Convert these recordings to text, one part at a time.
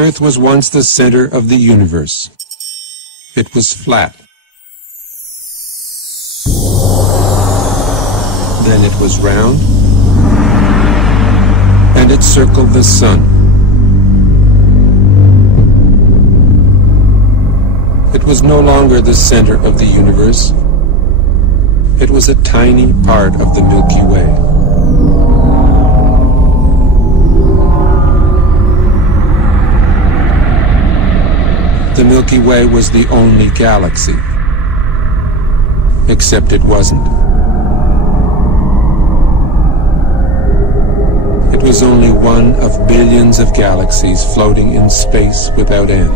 Earth was once the center of the universe. It was flat. Then it was round, and it circled the sun. It was no longer the center of the universe. It was a tiny part of the Milky Way. The Milky Way was the only galaxy. Except it wasn't. It was only one of billions of galaxies floating in space without end.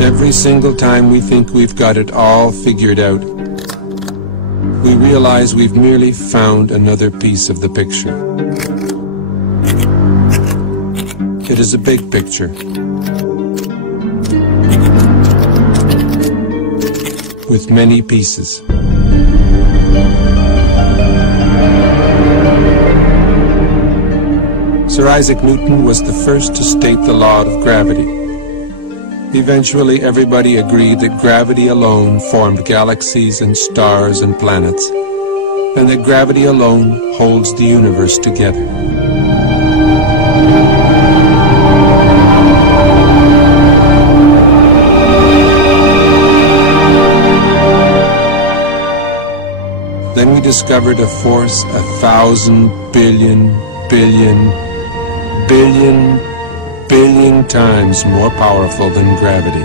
Every single time we think we've got it all figured out, we realize we've merely found another piece of the picture. It is a big picture. With many pieces. Sir Isaac Newton was the first to state the law of gravity. Eventually, everybody agreed that gravity alone formed galaxies and stars and planets, and that gravity alone holds the universe together. Then we discovered a force 1,000 billion times more powerful than gravity.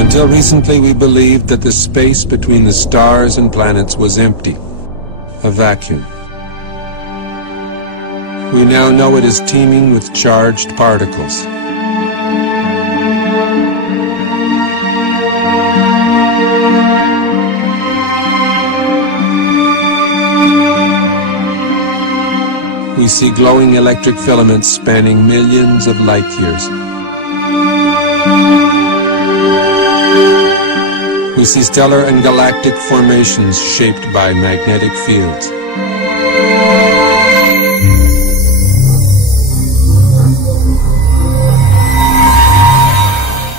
Until recently, we believed that the space between the stars and planets was empty, a vacuum. We now know it is teeming with charged particles. We see glowing electric filaments spanning millions of light years. We see stellar and galactic formations shaped by magnetic fields.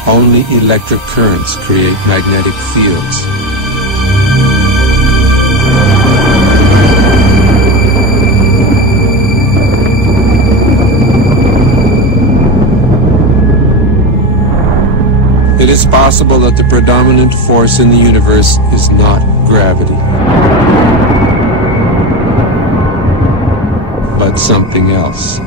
Only electric currents create magnetic fields. It is possible that the predominant force in the universe is not gravity, but something else.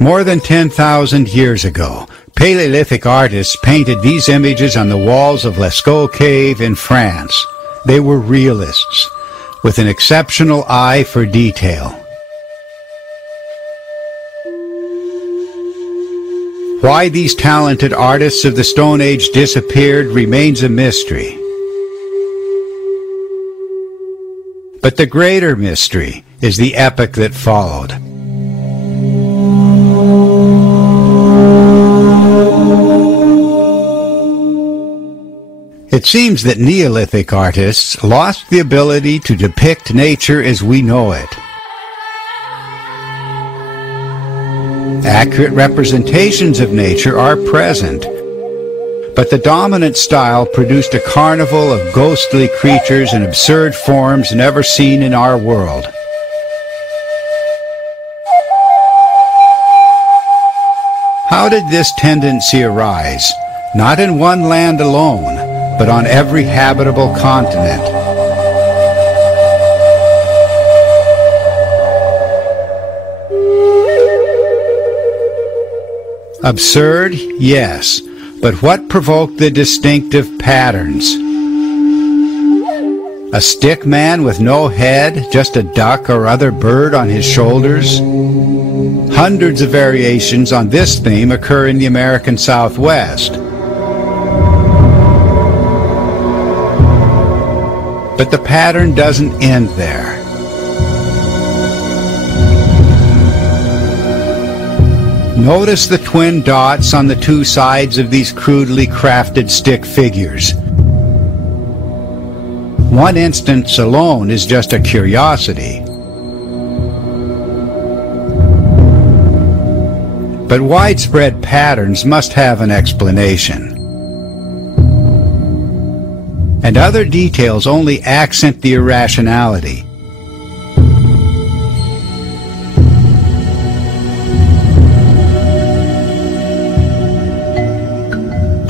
More than 10,000 years ago, Paleolithic artists painted these images on the walls of Lascaux Cave in France. They were realists, with an exceptional eye for detail. Why these talented artists of the Stone Age disappeared remains a mystery. But the greater mystery is the epoch that followed. It seems that Neolithic artists lost the ability to depict nature as we know it. Accurate representations of nature are present, but the dominant style produced a carnival of ghostly creatures and absurd forms never seen in our world. How did this tendency arise? Not in one land alone, but on every habitable continent. Absurd, yes, but what provoked the distinctive patterns? A stick man with no head, just a duck or other bird on his shoulders? Hundreds of variations on this theme occur in the American Southwest. But the pattern doesn't end there. Notice the twin dots on the two sides of these crudely crafted stick figures. One instance alone is just a curiosity. But widespread patterns must have an explanation. And other details only accent the irrationality.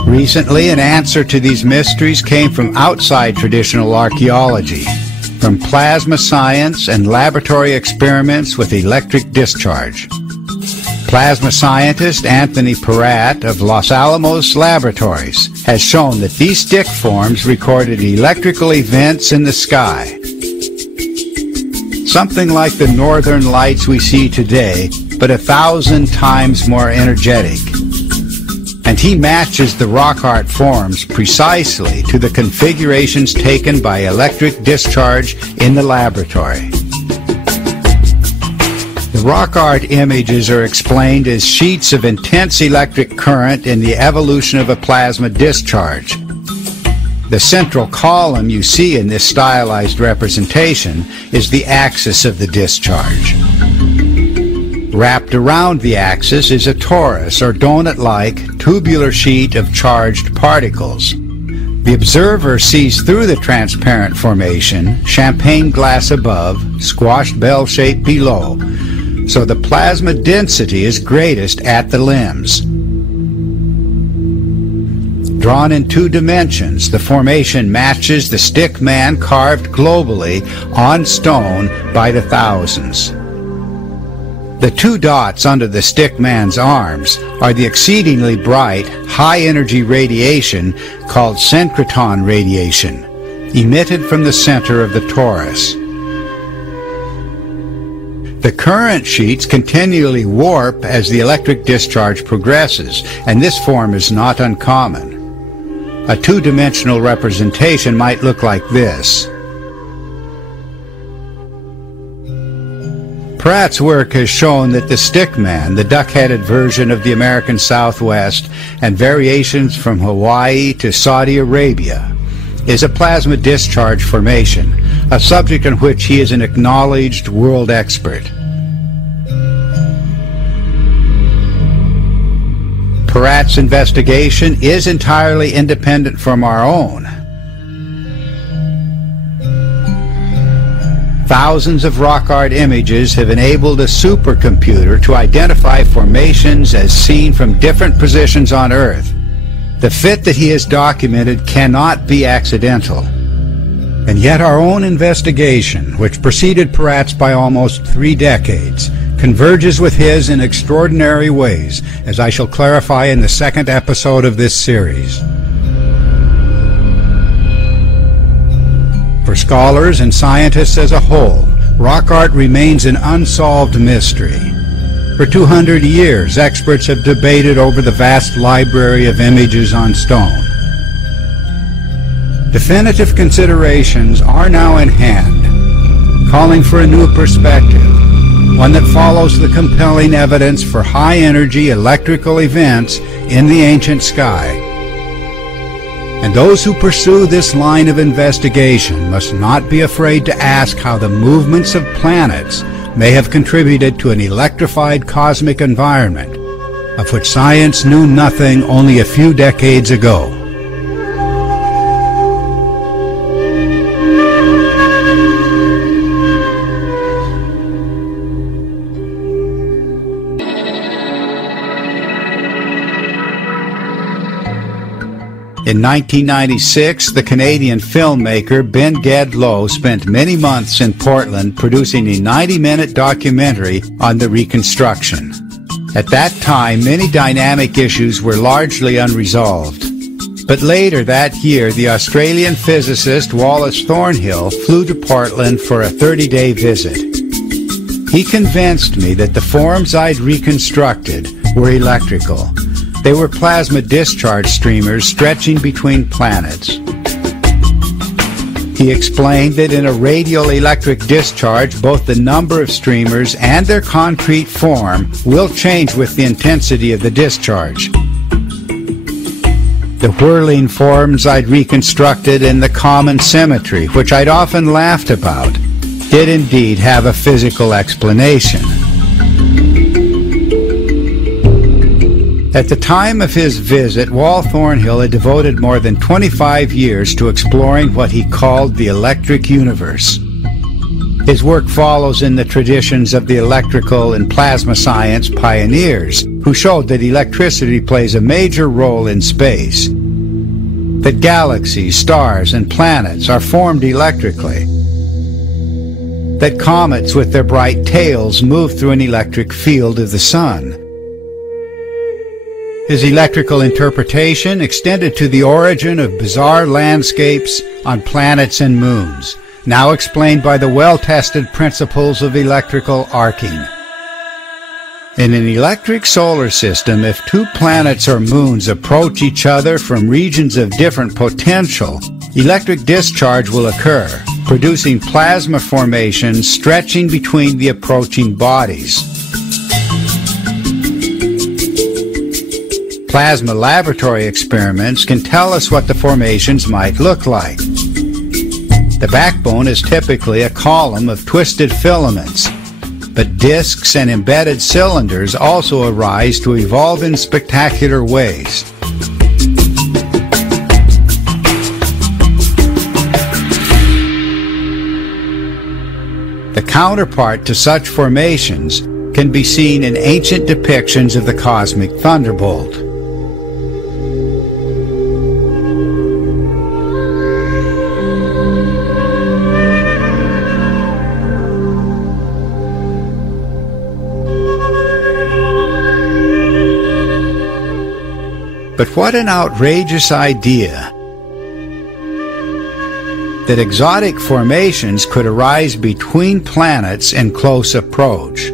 Recently, an answer to these mysteries came from outside traditional archaeology, from plasma science and laboratory experiments with electric discharge. Plasma scientist Anthony Peratt of Los Alamos Laboratories has shown that these stick forms recorded electrical events in the sky. Something like the northern lights we see today, but 1,000 times more energetic. And he matches the rock art forms precisely to the configurations taken by electric discharge in the laboratory. The rock art images are explained as sheets of intense electric current in the evolution of a plasma discharge. The central column you see in this stylized representation is the axis of the discharge. Wrapped around the axis is a torus or donut-like tubular sheet of charged particles. The observer sees through the transparent formation, champagne glass above, squashed bell shape below, so the plasma density is greatest at the limbs. Drawn in 2 dimensions, the formation matches the stick man carved globally on stone by the thousands. The 2 dots under the stick man's arms are the exceedingly bright, high-energy radiation called synchrotron radiation, emitted from the center of the torus. The current sheets continually warp as the electric discharge progresses, and this form is not uncommon. A 2-dimensional representation might look like this. Peratt's work has shown that the stick man, the duck-headed version of the American Southwest, and variations from Hawaii to Saudi Arabia, is a plasma discharge formation, a subject on which he is an acknowledged world expert. Peratt's investigation is entirely independent from our own. Thousands of rock art images have enabled a supercomputer to identify formations as seen from different positions on Earth. The fit that he has documented cannot be accidental. And yet our own investigation, which preceded Peratt's by almost 3 decades, converges with his in extraordinary ways, as I shall clarify in the 2nd episode of this series. For scholars and scientists as a whole, rock art remains an unsolved mystery. For 200 years, experts have debated over the vast library of images on stone. Definitive considerations are now in hand, calling for a new perspective, one that follows the compelling evidence for high-energy electrical events in the ancient sky. And those who pursue this line of investigation must not be afraid to ask how the movements of planets may have contributed to an electrified cosmic environment, of which science knew nothing only a few decades ago. In 1996, the Canadian filmmaker Ben Gedlow spent many months in Portland producing a 90-minute documentary on the reconstruction. At that time, many dynamic issues were largely unresolved. But later that year, the Australian physicist Wallace Thornhill flew to Portland for a 30-day visit. He convinced me that the forms I'd reconstructed were electrical. They were plasma discharge streamers stretching between planets. He explained that in a radial electric discharge, both the number of streamers and their concrete form will change with the intensity of the discharge. The whirling forms I'd reconstructed in the common symmetry, which I'd often laughed about, did indeed have a physical explanation. At the time of his visit, Wal Thornhill had devoted more than 25 years to exploring what he called the electric universe. His work follows in the traditions of the electrical and plasma science pioneers, who showed that electricity plays a major role in space, that galaxies, stars, and planets are formed electrically, that comets with their bright tails move through an electric field of the sun. His electrical interpretation extended to the origin of bizarre landscapes on planets and moons, now explained by the well-tested principles of electrical arcing. In an electric solar system, if two planets or moons approach each other from regions of different potential, electric discharge will occur, producing plasma formations stretching between the approaching bodies. Plasma laboratory experiments can tell us what the formations might look like. The backbone is typically a column of twisted filaments, but disks and embedded cylinders also arise to evolve in spectacular ways. The counterpart to such formations can be seen in ancient depictions of the cosmic thunderbolt. But what an outrageous idea that exotic formations could arise between planets in close approach.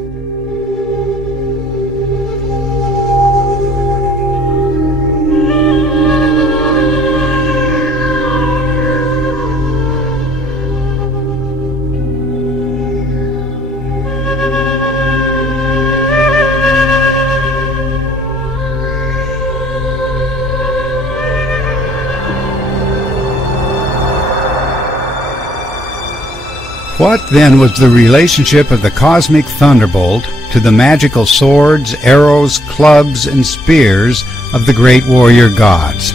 What then was the relationship of the cosmic thunderbolt to the magical swords, arrows, clubs, and spears of the great warrior gods?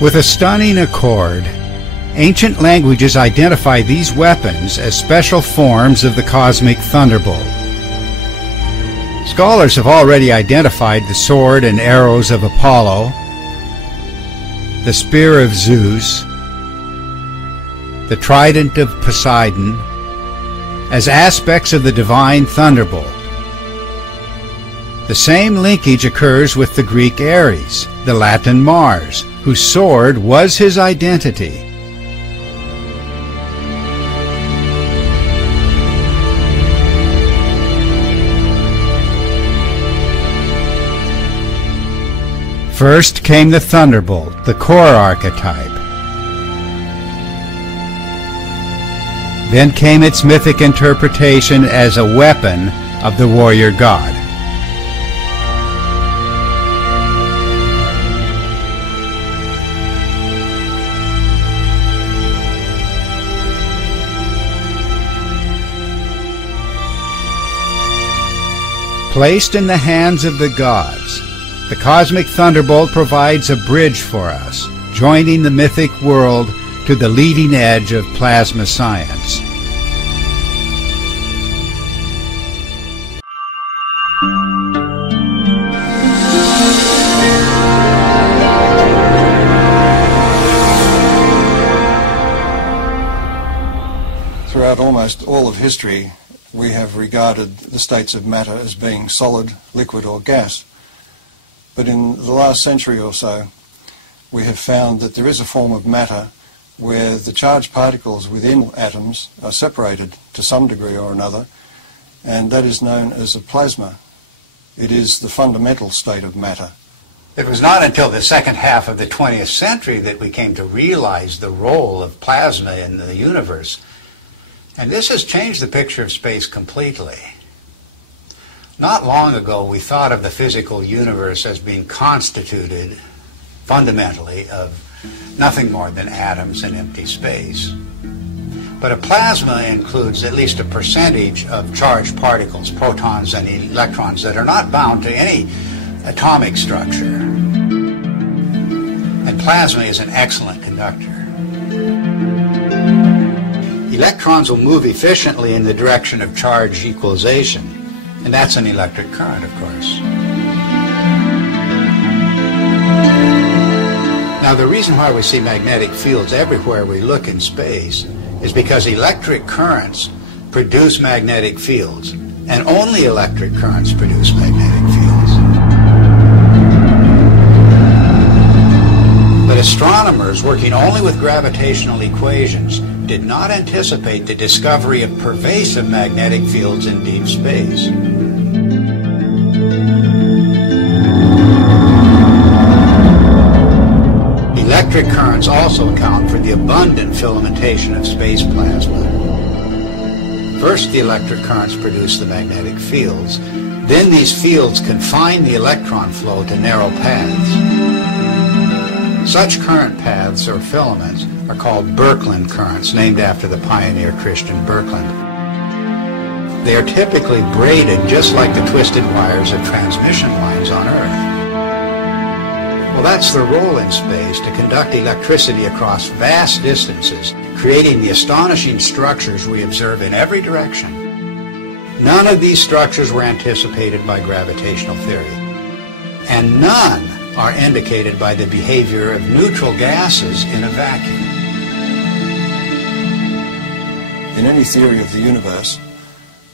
With a stunning accord, ancient languages identify these weapons as special forms of the cosmic thunderbolt. Scholars have already identified the sword and arrows of Apollo, the spear of Zeus, the trident of Poseidon, as aspects of the divine thunderbolt. The same linkage occurs with the Greek Ares, the Latin Mars, whose sword was his identity. First came the thunderbolt, the core archetype. Then came its mythic interpretation as a weapon of the warrior god. Placed in the hands of the gods, the cosmic thunderbolt provides a bridge for us, joining the mythic world to the leading edge of plasma science. Throughout almost all of history, we have regarded the states of matter as being solid, liquid, or gas. But in the last century or so, we have found that there is a form of matter where the charged particles within atoms are separated to some degree or another, and that is known as a plasma. It is the fundamental state of matter. It was not until the second half of the 20th century that we came to realize the role of plasma in the universe. And this has changed the picture of space completely. Not long ago, we thought of the physical universe as being constituted fundamentally of nothing more than atoms and empty space. But a plasma includes at least a percentage of charged particles, protons and electrons, that are not bound to any atomic structure. And plasma is an excellent conductor. Electrons will move efficiently in the direction of charge equalization, and that's an electric current, of course. Now, the reason why we see magnetic fields everywhere we look in space is because electric currents produce magnetic fields, and only electric currents produce magnetic fields. But astronomers working only with gravitational equations did not anticipate the discovery of pervasive magnetic fields in deep space. Electric currents also account for the abundant filamentation of space plasma. First, the electric currents produce the magnetic fields. Then these fields confine the electron flow to narrow paths. Such current paths, or filaments, are called Birkeland currents, named after the pioneer Christian Birkeland. They are typically braided just like the twisted wires of transmission lines on Earth. Well, that's their role in space, to conduct electricity across vast distances, creating the astonishing structures we observe in every direction. None of these structures were anticipated by gravitational theory, and none are indicated by the behavior of neutral gases in a vacuum. In any theory of the universe,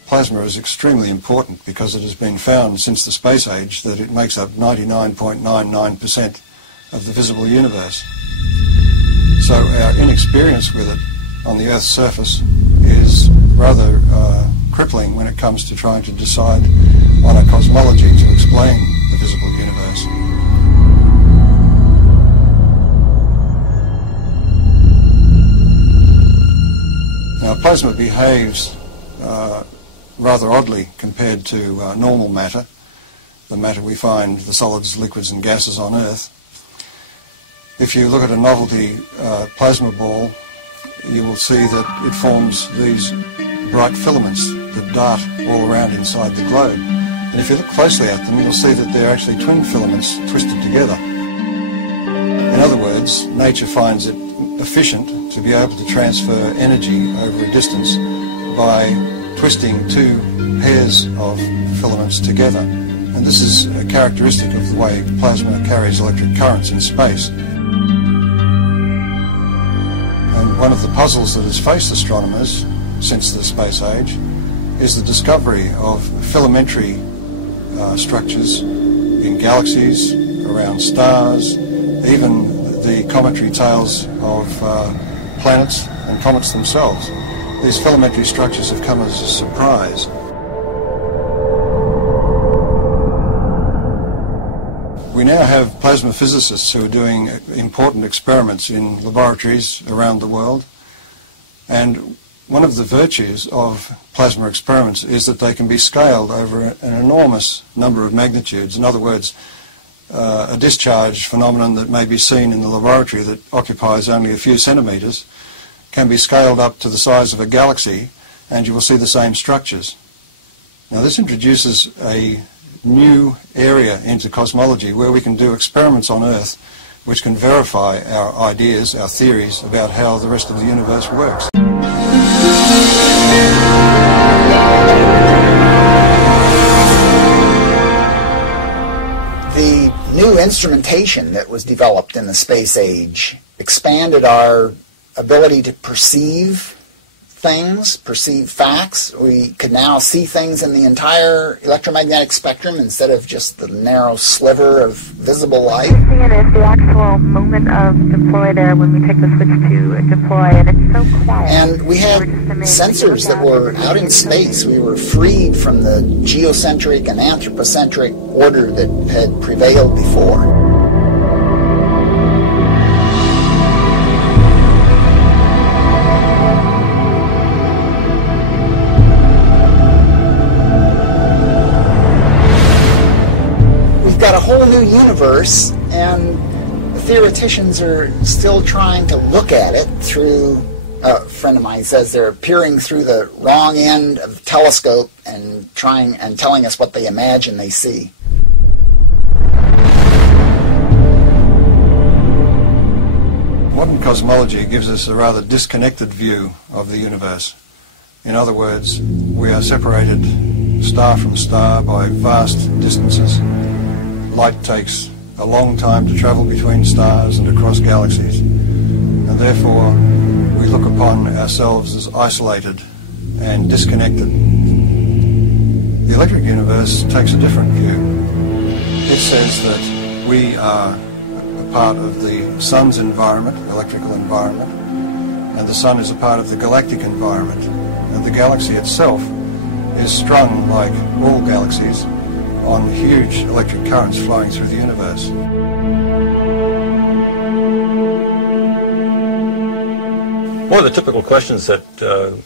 plasma is extremely important because it has been found since the space age that it makes up 99.99% of the visible universe. So our inexperience with it on the Earth's surface is rather crippling when it comes to trying to decide on a cosmology to explain the visible universe. Now, plasma behaves rather oddly compared to normal matter, the matter we find, the solids, liquids and gases on Earth. If you look at a novelty plasma ball, you will see that it forms these bright filaments that dart all around inside the globe. And if you look closely at them, you'll see that they're actually twin filaments twisted together. In other words, nature finds it efficient to be able to transfer energy over a distance by twisting two pairs of filaments together. And this is a characteristic of the way plasma carries electric currents in space. And one of the puzzles that has faced astronomers since the space age is the discovery of filamentary structures in galaxies, around stars, even the cometary tails of planets and comets themselves. These filamentary structures have come as a surprise. We now have plasma physicists who are doing important experiments in laboratories around the world, and one of the virtues of plasma experiments is that they can be scaled over an enormous number of magnitudes. In other words, a discharge phenomenon that may be seen in the laboratory that occupies only a few centimetres can be scaled up to the size of a galaxy, and you will see the same structures. Now, this introduces a new area into cosmology where we can do experiments on Earth which can verify our ideas, our theories about how the rest of the universe works. The new instrumentation that was developed in the space age expanded our ability to perceive things, perceive facts. We could now see things in the entire electromagnetic spectrum instead of just the narrow sliver of visible light. What you're seeing is the actual moment of deploy there when we take the switch to deploy, and it's so quiet. And we had sensors that were out in space. We were freed from the geocentric and anthropocentric order that had prevailed before. Got a whole new universe, and the theoreticians are still trying to look at it through, a friend of mine says they're peering through the wrong end of the telescope and telling us what they imagine they see. Modern cosmology gives us a rather disconnected view of the universe. In other words, we are separated star from star by vast distances. Light takes a long time to travel between stars and across galaxies, and therefore we look upon ourselves as isolated and disconnected. The electric universe takes a different view. It says that we are a part of the sun's environment, electrical environment, and the sun is a part of the galactic environment, and the galaxy itself is strung, like all galaxies, on huge electric currents flowing through the universe. One of the typical questions that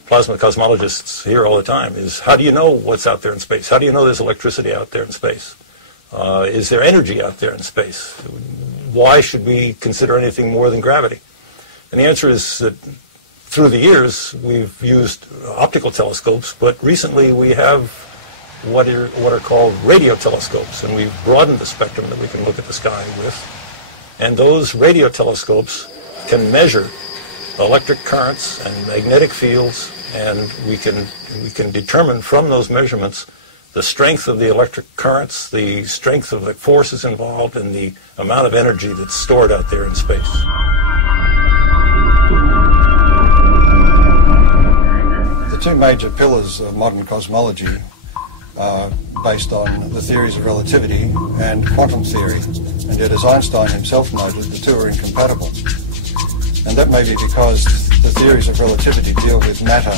plasma cosmologists hear all the time is, how do you know what's out there in space? How do you know there's electricity out there in space? Is there energy out there in space? Why should we consider anything more than gravity? And the answer is that through the years we've used optical telescopes, but recently we have what are called radio telescopes, and we've broadened the spectrum that we can look at the sky with. And those radio telescopes can measure electric currents and magnetic fields, and we can determine from those measurements the strength of the electric currents, the strength of the forces involved, and the amount of energy that's stored out there in space. The two major pillars of modern cosmology are based on the theories of relativity and quantum theory, and yet, as Einstein himself noted, the two are incompatible. And that may be because the theories of relativity deal with matter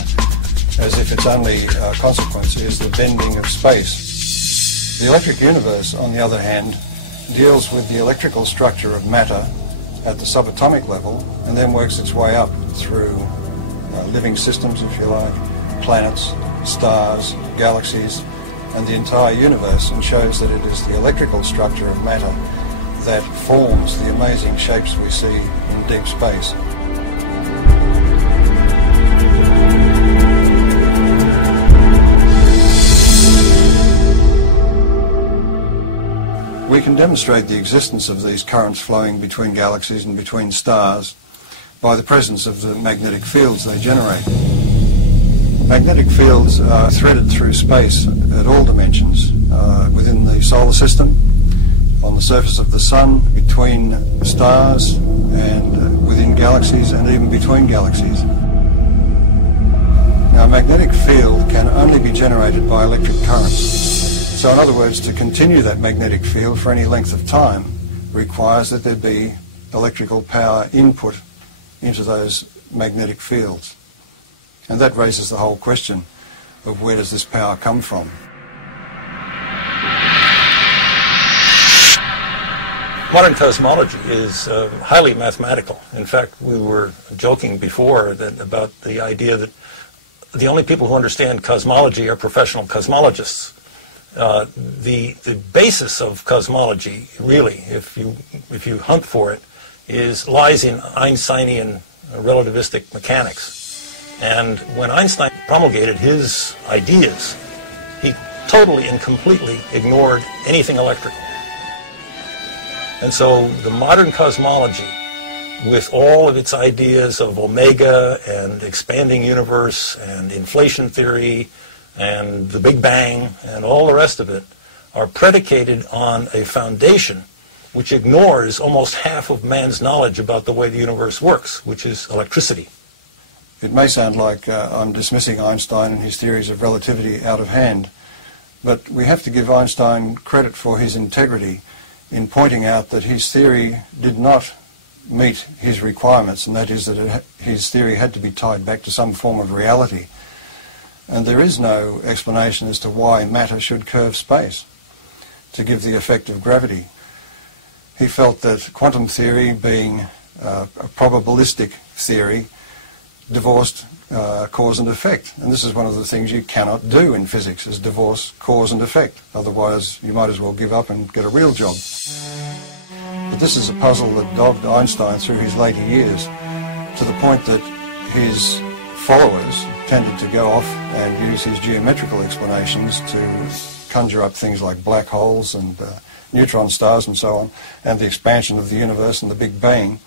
as if its only consequence is the bending of space. The electric universe, on the other hand, deals with the electrical structure of matter at the subatomic level and then works its way up through living systems, if you like, planets, stars, galaxies, and the entire universe, and shows that it is the electrical structure of matter that forms the amazing shapes we see in deep space. We can demonstrate the existence of these currents flowing between galaxies and between stars by the presence of the magnetic fields they generate. Magnetic fields are threaded through space at all dimensions, within the solar system, on the surface of the sun, between stars, and within galaxies, and even between galaxies. Now, a magnetic field can only be generated by electric currents. So, in other words, to continue that magnetic field for any length of time requires that there be electrical power input into those magnetic fields. And that raises the whole question of where does this power come from? Modern cosmology is highly mathematical. In fact, we were joking before about the idea that the only people who understand cosmology are professional cosmologists. The basis of cosmology, really, if you hunt for it, lies in Einsteinian relativistic mechanics. And when Einstein promulgated his ideas, he totally and completely ignored anything electrical. And so the modern cosmology, with all of its ideas of omega and expanding universe and inflation theory and the Big Bang and all the rest of it, are predicated on a foundation which ignores almost half of man's knowledge about the way the universe works, which is electricity. It may sound like I'm dismissing Einstein and his theories of relativity out of hand, but we have to give Einstein credit for his integrity in pointing out that his theory did not meet his requirements, and that is that his theory had to be tied back to some form of reality. And there is no explanation as to why matter should curve space to give the effect of gravity. He felt that quantum theory, being a probabilistic theory, divorced cause and effect. And this is one of the things you cannot do in physics, is divorce cause and effect. Otherwise, you might as well give up and get a real job. But this is a puzzle that dogged Einstein through his later years, to the point that his followers tended to go off and use his geometrical explanations to conjure up things like black holes and neutron stars and so on, and the expansion of the universe and the Big Bang,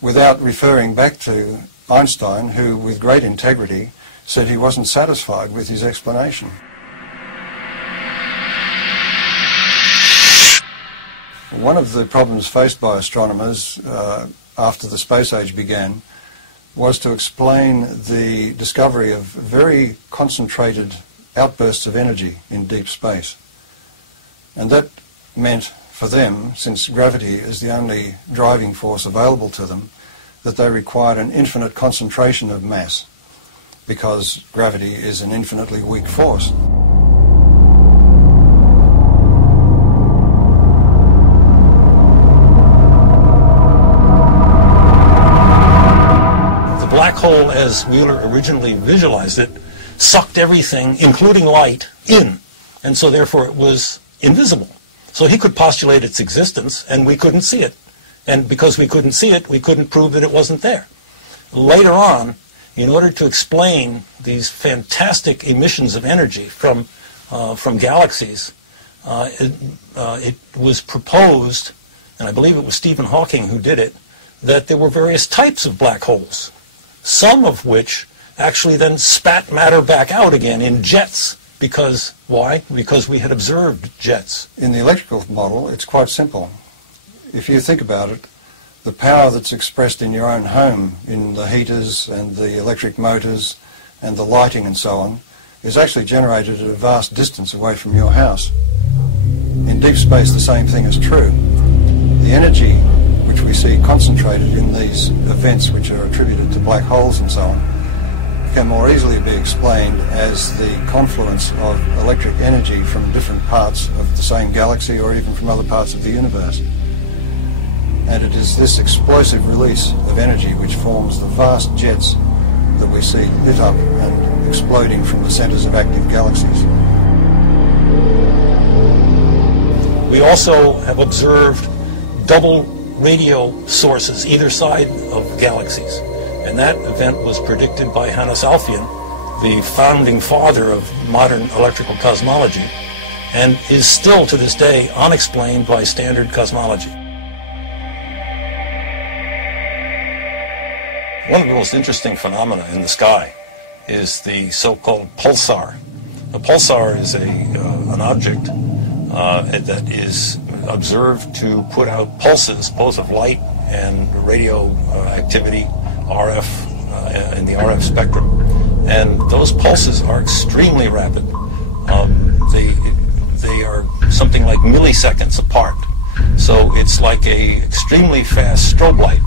without referring back to Einstein, who, with great integrity, said he wasn't satisfied with his explanation. One of the problems faced by astronomers after the space age began was to explain the discovery of very concentrated outbursts of energy in deep space. And that meant for them, since gravity is the only driving force available to them, that they required an infinite concentration of mass, because gravity is an infinitely weak force. The black hole, as Wheeler originally visualized it, sucked everything, including light, in, and so therefore it was invisible. So he could postulate its existence, and we couldn't see it. And because we couldn't see it, we couldn't prove that it wasn't there. Later on, in order to explain these fantastic emissions of energy from galaxies, it was proposed, and I believe it was Stephen Hawking who did it, that there were various types of black holes, some of which actually then spat matter back out again in jets. Because, why? Because we had observed jets. In the electrical model, it's quite simple. If you think about it, the power that's expressed in your own home, in the heaters and the electric motors and the lighting and so on, is actually generated at a vast distance away from your house. In deep space, the same thing is true. The energy which we see concentrated in these events which are attributed to black holes and so on can more easily be explained as the confluence of electric energy from different parts of the same galaxy or even from other parts of the universe. And it is this explosive release of energy which forms the vast jets that we see lit up and exploding from the centers of active galaxies. We also have observed double radio sources either side of galaxies. And that event was predicted by Hannes Alfvén, the founding father of modern electrical cosmology, and is still to this day unexplained by standard cosmology. One of the most interesting phenomena in the sky is the so-called pulsar. A pulsar is an object that is observed to put out pulses, both of light and radio activity, RF, in the RF spectrum. And those pulses are extremely rapid. They are something like milliseconds apart. So it's like a extremely fast strobe light.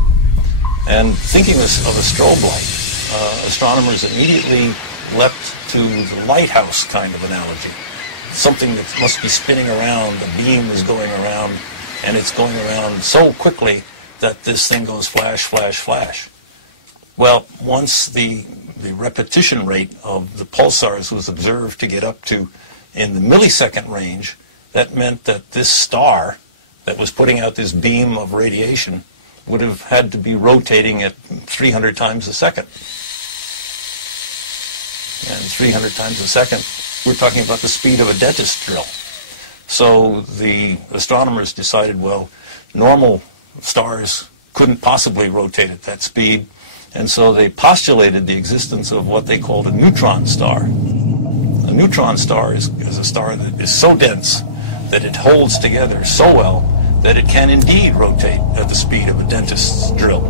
And thinking of a strobe light, astronomers immediately leapt to the lighthouse kind of analogy. Something that must be spinning around, the beam is going around, and it's going around so quickly that this thing goes flash, flash, flash. Well, once the repetition rate of the pulsars was observed to get up to in the millisecond range, that meant that this star that was putting out this beam of radiation would have had to be rotating at 300 times a second. And 300 times a second, we're talking about the speed of a dentist drill. So the astronomers decided, well, normal stars couldn't possibly rotate at that speed, and so they postulated the existence of what they called a neutron star. A neutron star is a star that is so dense that it holds together so well that it can indeed rotate at the speed of a dentist's drill.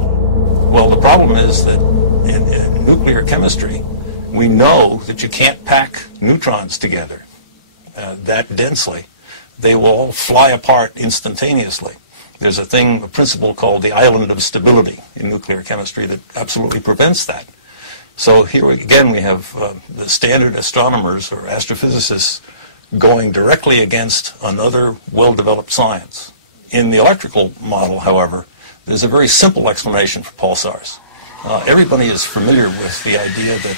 Well, the problem is that in nuclear chemistry, we know that you can't pack neutrons together that densely. They will all fly apart instantaneously. There's a principle called the island of stability in nuclear chemistry that absolutely prevents that. So here again we have the standard astronomers or astrophysicists going directly against another well-developed science. In the electrical model, however, there's a very simple explanation for pulsars. Everybody is familiar with the idea that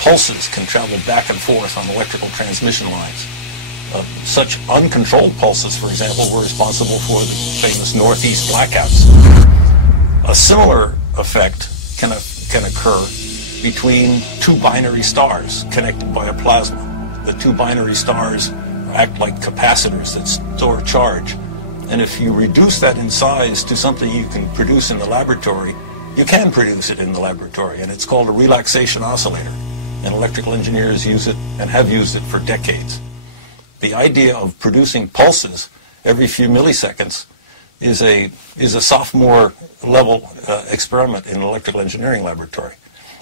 pulses can travel back and forth on electrical transmission lines. Such uncontrolled pulses, for example, were responsible for the famous Northeast blackouts. A similar effect can occur between two binary stars connected by a plasma. The two binary stars act like capacitors that store charge. And if you reduce that in size to something you can produce in the laboratory, you can produce it in the laboratory, and it's called a relaxation oscillator. And electrical engineers use it and have used it for decades. The idea of producing pulses every few milliseconds is a sophomore level experiment in an electrical engineering laboratory.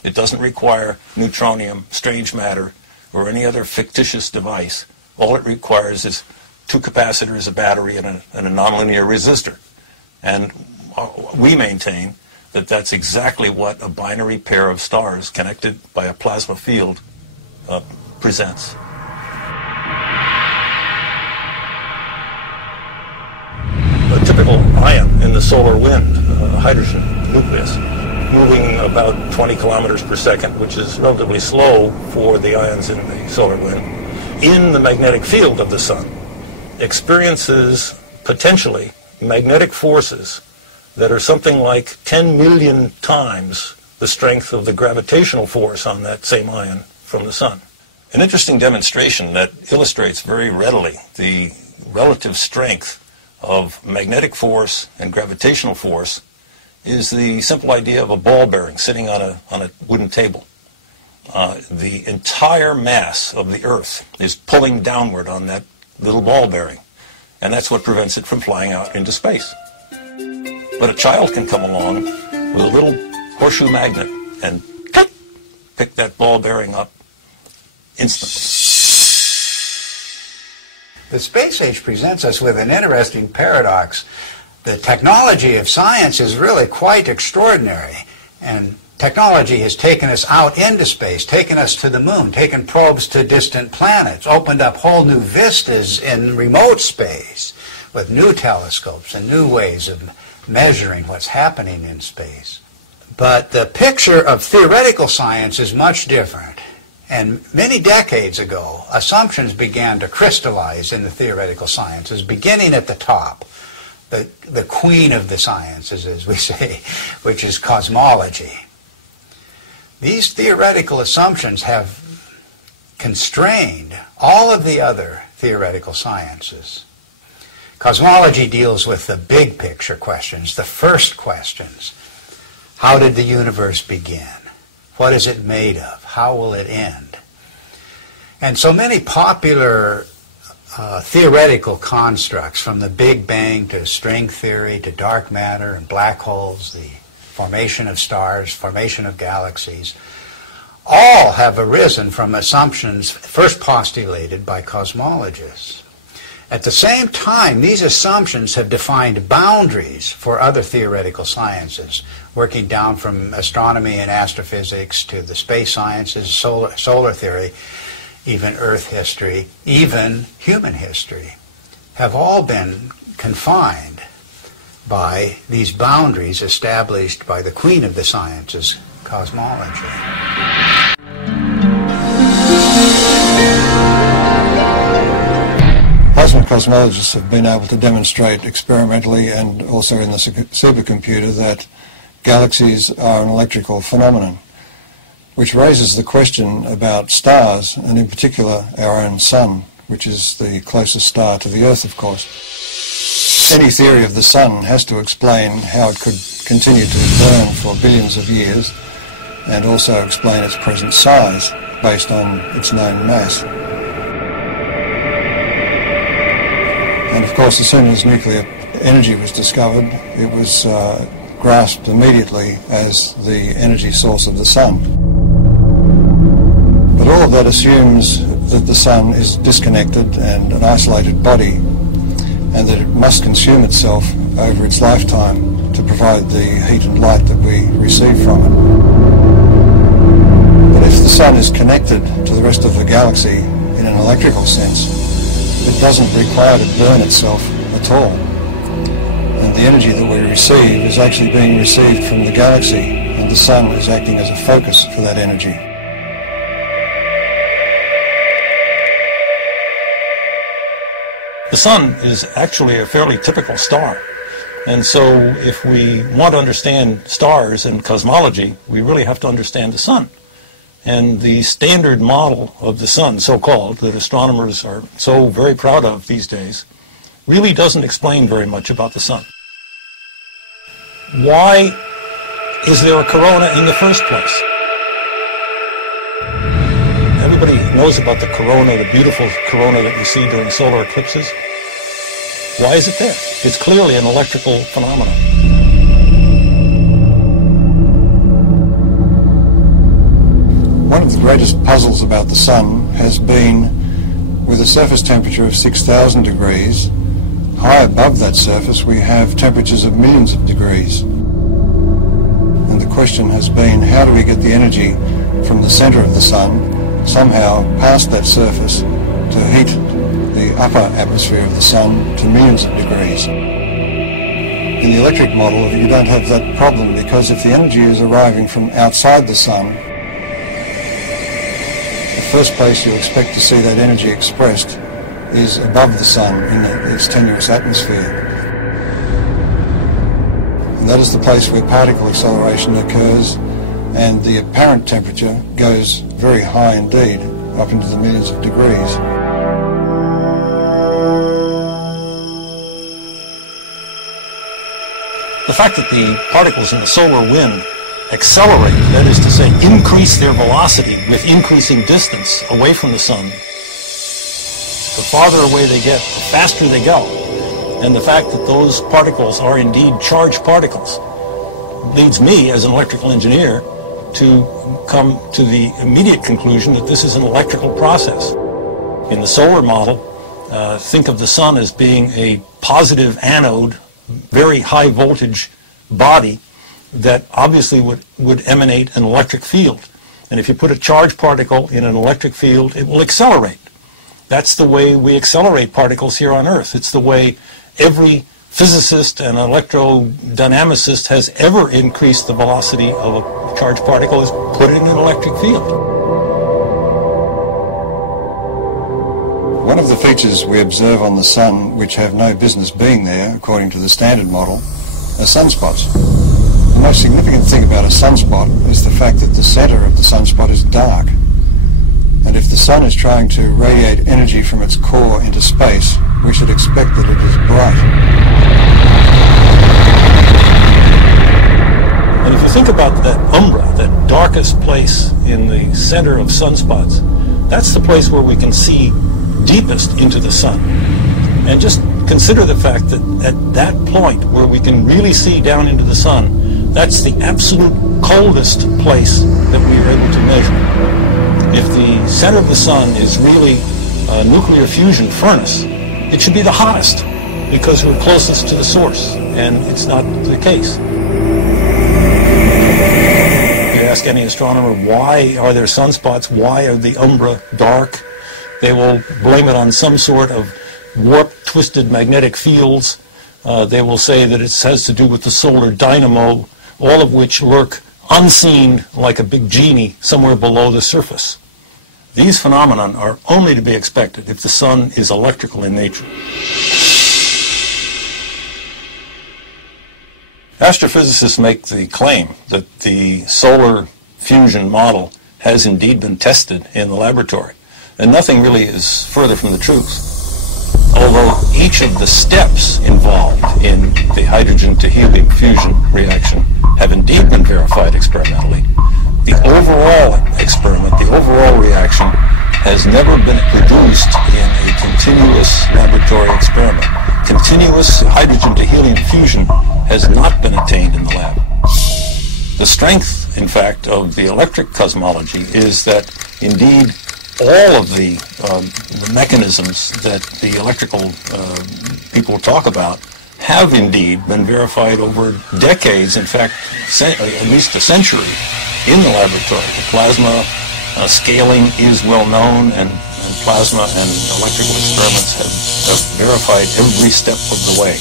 It doesn't require neutronium, strange matter, or any other fictitious device. All it requires is two capacitors, a battery, and a nonlinear resistor. And we maintain that that's exactly what a binary pair of stars connected by a plasma field presents. A typical ion in the solar wind, a hydrogen nucleus, moving about 20 kilometers per second, which is relatively slow for the ions in the solar wind, in the magnetic field of the sun, experiences potentially magnetic forces that are something like 10 million times the strength of the gravitational force on that same ion from the sun. An interesting demonstration that illustrates very readily the relative strength of magnetic force and gravitational force is the simple idea of a ball bearing sitting on a wooden table. The entire mass of the Earth is pulling downward on that little ball bearing, and that's what prevents it from flying out into space. But a child can come along with a little horseshoe magnet and pick that ball bearing up instantly. The space age presents us with an interesting paradox. The technology of science is really quite extraordinary, and technology has taken us out into space, taken us to the moon, taken probes to distant planets, opened up whole new vistas in remote space with new telescopes and new ways of measuring what's happening in space. But the picture of theoretical science is much different. And many decades ago, assumptions began to crystallize in the theoretical sciences, beginning at the top, the queen of the sciences, as we say, which is cosmology. These theoretical assumptions have constrained all of the other theoretical sciences. Cosmology deals with the big picture questions, the first questions. How did the universe begin? What is it made of? How will it end? And so many popular theoretical constructs, from the Big Bang to string theory to dark matter and black holes, the formation of stars, formation of galaxies, all have arisen from assumptions first postulated by cosmologists. At the same time, these assumptions have defined boundaries for other theoretical sciences, working down from astronomy and astrophysics to the space sciences, solar theory, even Earth history, even human history, have all been confined by these boundaries established by the queen of the sciences, cosmology. Plasma cosmologists have been able to demonstrate experimentally and also in the supercomputer that galaxies are an electrical phenomenon, which raises the question about stars, and in particular our own sun, which is the closest star to the Earth, of course. Any theory of the sun has to explain how it could continue to burn for billions of years, and also explain its present size based on its known mass. And of course, as soon as nuclear energy was discovered, it was grasped immediately as the energy source of the sun. But all of that assumes that the sun is disconnected and an isolated body, and that it must consume itself over its lifetime to provide the heat and light that we receive from it. But if the sun is connected to the rest of the galaxy in an electrical sense, it doesn't require to burn itself at all. And the energy that we receive is actually being received from the galaxy, and the sun is acting as a focus for that energy. The sun is actually a fairly typical star. And so if we want to understand stars and cosmology, we really have to understand the sun. And the standard model of the sun, so-called, that astronomers are so very proud of these days, really doesn't explain very much about the sun. Why is there a corona in the first place? Everybody knows about the corona, the beautiful corona that we see during solar eclipses. Why is it there? It's clearly an electrical phenomenon. One of the greatest puzzles about the sun has been, with a surface temperature of 6,000 degrees, high above that surface we have temperatures of millions of degrees. And the question has been, how do we get the energy from the center of the sun somehow past that surface to heat the upper atmosphere of the sun to millions of degrees? In the electric model, you don't have that problem, because if the energy is arriving from outside the sun, the first place you expect to see that energy expressed is above the sun in its tenuous atmosphere. And that is the place where particle acceleration occurs, and the apparent temperature goes very high indeed, up into the millions of degrees. The fact that the particles in the solar wind accelerate, that is to say, increase their velocity with increasing distance away from the sun, the farther away they get, the faster they go. And the fact that those particles are indeed charged particles leads me, as an electrical engineer, to come to the immediate conclusion that this is an electrical process. In the solar model, think of the sun as being a positive anode, very high voltage body that obviously would emanate an electric field. And if you put a charged particle in an electric field, it will accelerate. That's the way we accelerate particles here on Earth. It's the way every physicist and electrodynamicist has ever increased the velocity of a charged particle, is put it in an electric field. One of the features we observe on the sun, which have no business being there, according to the standard model, are sunspots. The most significant thing about a sunspot is the fact that the center of the sunspot is dark. And if the sun is trying to radiate energy from its core into space, we should expect that it is bright. And if you think about that umbra, that darkest place in the center of sunspots, that's the place where we can see deepest into the sun. And just consider the fact that at that point where we can really see down into the sun, that's the absolute coldest place that we are able to measure. If the center of the sun is really a nuclear fusion furnace, it should be the hottest because we're closest to the source, and it's not the case. If you ask any astronomer, why are there sunspots? Why are the umbra dark? They will blame it on some sort of warped, twisted magnetic fields. They will say that it has to do with the solar dynamo, all of which lurk unseen like a big genie somewhere below the surface. These phenomena are only to be expected if the sun is electrical in nature. Astrophysicists make the claim that the solar fusion model has indeed been tested in the laboratory, and nothing really is further from the truth. Although each of the steps involved in the hydrogen to helium fusion reaction have indeed been verified experimentally, the overall experiment, the overall reaction, has never been produced in a continuous laboratory experiment. continuous hydrogen to helium fusion has not been attained in the lab. The strength, in fact, of the electric cosmology is that indeed all of the mechanisms that the electrical people talk about have indeed been verified over decades, in fact, at least a century in the laboratory. The plasma scaling is well known, and plasma and electrical experiments have verified every step of the way.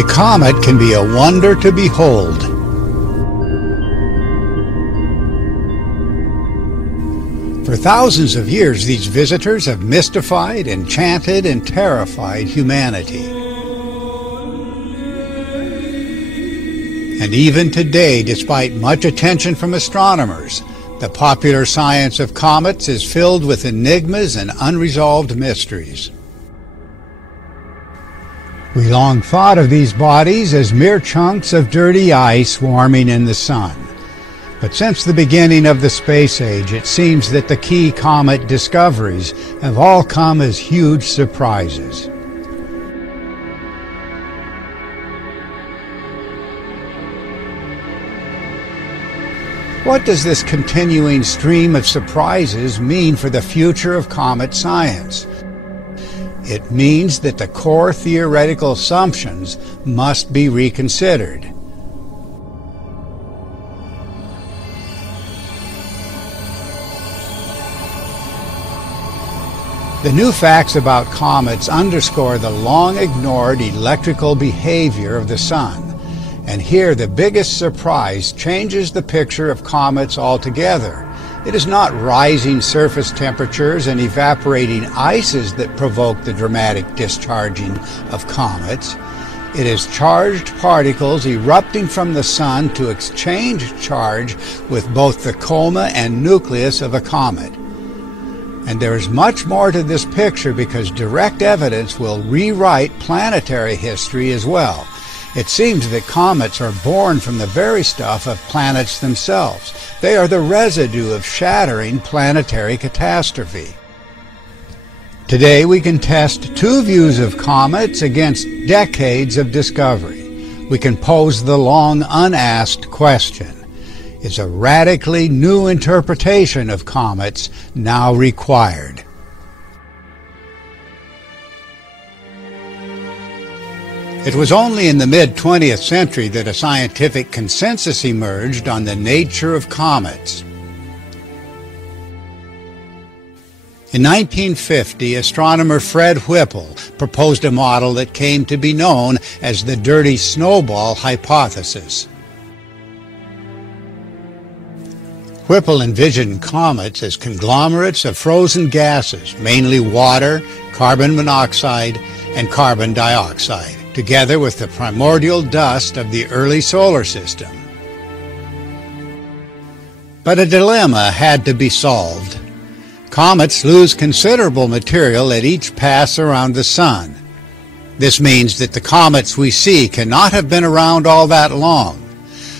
A comet can be a wonder to behold. For thousands of years, these visitors have mystified, enchanted, and terrified humanity. And even today, despite much attention from astronomers, the popular science of comets is filled with enigmas and unresolved mysteries. We long thought of these bodies as mere chunks of dirty ice warming in the sun. But since the beginning of the space age, it seems that the key comet discoveries have all come as huge surprises. What does this continuing stream of surprises mean for the future of comet science? It means that the core theoretical assumptions must be reconsidered. The new facts about comets underscore the long-ignored electrical behavior of the Sun. And here the biggest surprise changes the picture of comets altogether. It is not rising surface temperatures and evaporating ices that provoke the dramatic discharging of comets. It is charged particles erupting from the Sun to exchange charge with both the coma and nucleus of a comet. And there is much more to this picture because direct evidence will rewrite planetary history as well. It seems that comets are born from the very stuff of planets themselves. They are the residue of shattering planetary catastrophe. Today we can test two views of comets against decades of discovery. We can pose the long unasked question: is a radically new interpretation of comets now required? It was only in the mid-20th century that a scientific consensus emerged on the nature of comets. In 1950, astronomer Fred Whipple proposed a model that came to be known as the dirty snowball hypothesis. Whipple envisioned comets as conglomerates of frozen gases, mainly water, carbon monoxide, and carbon dioxide, together with the primordial dust of the early solar system. But a dilemma had to be solved. Comets lose considerable material at each pass around the Sun. This means that the comets we see cannot have been around all that long.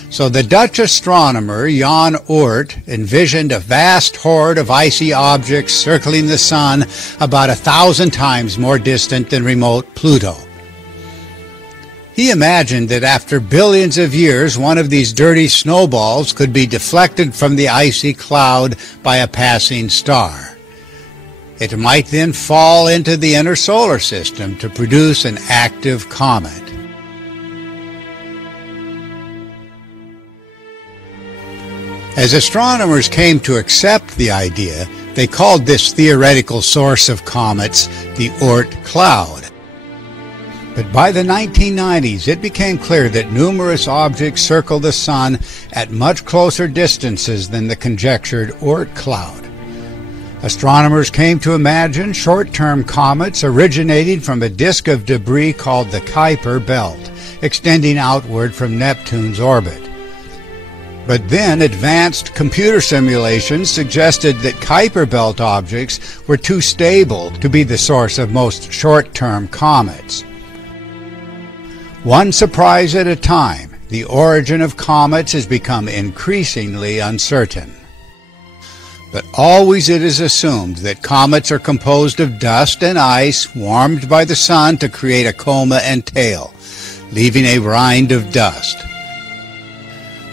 So the Dutch astronomer Jan Oort envisioned a vast horde of icy objects circling the Sun about 1,000 times more distant than remote Pluto. He imagined that after billions of years, one of these dirty snowballs could be deflected from the icy cloud by a passing star. It might then fall into the inner solar system to produce an active comet. As astronomers came to accept the idea, they called this theoretical source of comets the Oort cloud. But by the 1990s, it became clear that numerous objects circle the Sun at much closer distances than the conjectured Oort cloud. Astronomers came to imagine short-term comets originating from a disk of debris called the Kuiper belt, extending outward from Neptune's orbit. But then advanced computer simulations suggested that Kuiper belt objects were too stable to be the source of most short-term comets. One surprise at a time, the origin of comets has become increasingly uncertain. But always it is assumed that comets are composed of dust and ice warmed by the sun to create a coma and tail, leaving a rind of dust.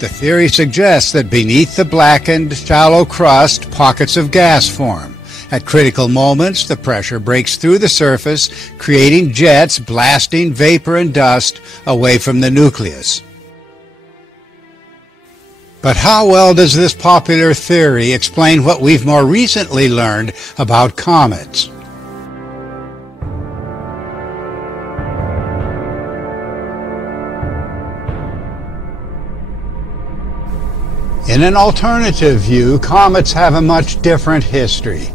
The theory suggests that beneath the blackened, shallow crust, pockets of gas form. At critical moments, the pressure breaks through the surface, creating jets blasting vapor and dust away from the nucleus. But how well does this popular theory explain what we've more recently learned about comets? In an alternative view, comets have a much different history.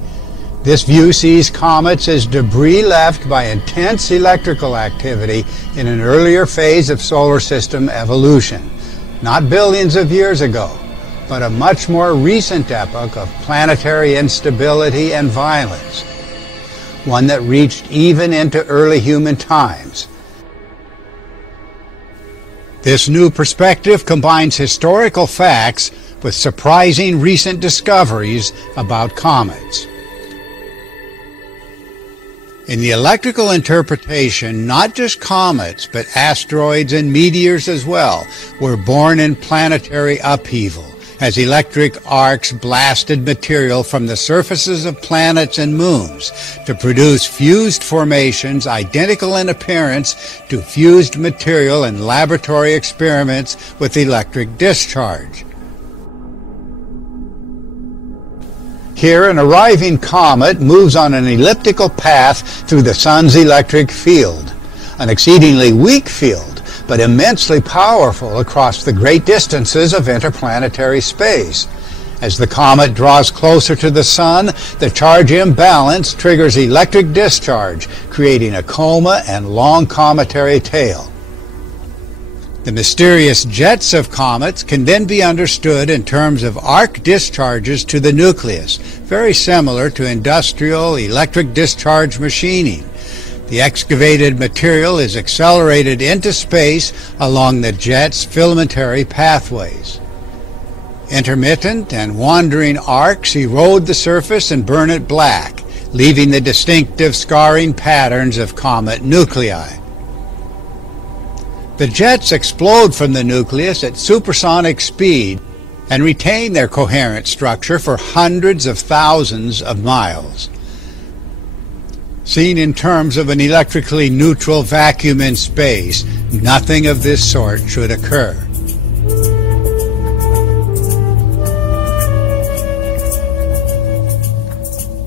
This view sees comets as debris left by intense electrical activity in an earlier phase of solar system evolution. Not billions of years ago, but a much more recent epoch of planetary instability and violence, one that reached even into early human times. This new perspective combines historical facts with surprising recent discoveries about comets. In the electrical interpretation, not just comets, but asteroids and meteors as well were born in planetary upheaval, as electric arcs blasted material from the surfaces of planets and moons to produce fused formations identical in appearance to fused material in laboratory experiments with electric discharge. Here, an arriving comet moves on an elliptical path through the sun's electric field, an exceedingly weak field, but immensely powerful across the great distances of interplanetary space. As the comet draws closer to the sun, the charge imbalance triggers electric discharge, creating a coma and long cometary tail. The mysterious jets of comets can then be understood in terms of arc discharges to the nucleus, very similar to industrial electric discharge machining. The excavated material is accelerated into space along the jet's filamentary pathways. Intermittent and wandering arcs erode the surface and burn it black, leaving the distinctive scarring patterns of comet nuclei. The jets explode from the nucleus at supersonic speed and retain their coherent structure for hundreds of thousands of miles. Seen in terms of an electrically neutral vacuum in space, nothing of this sort should occur.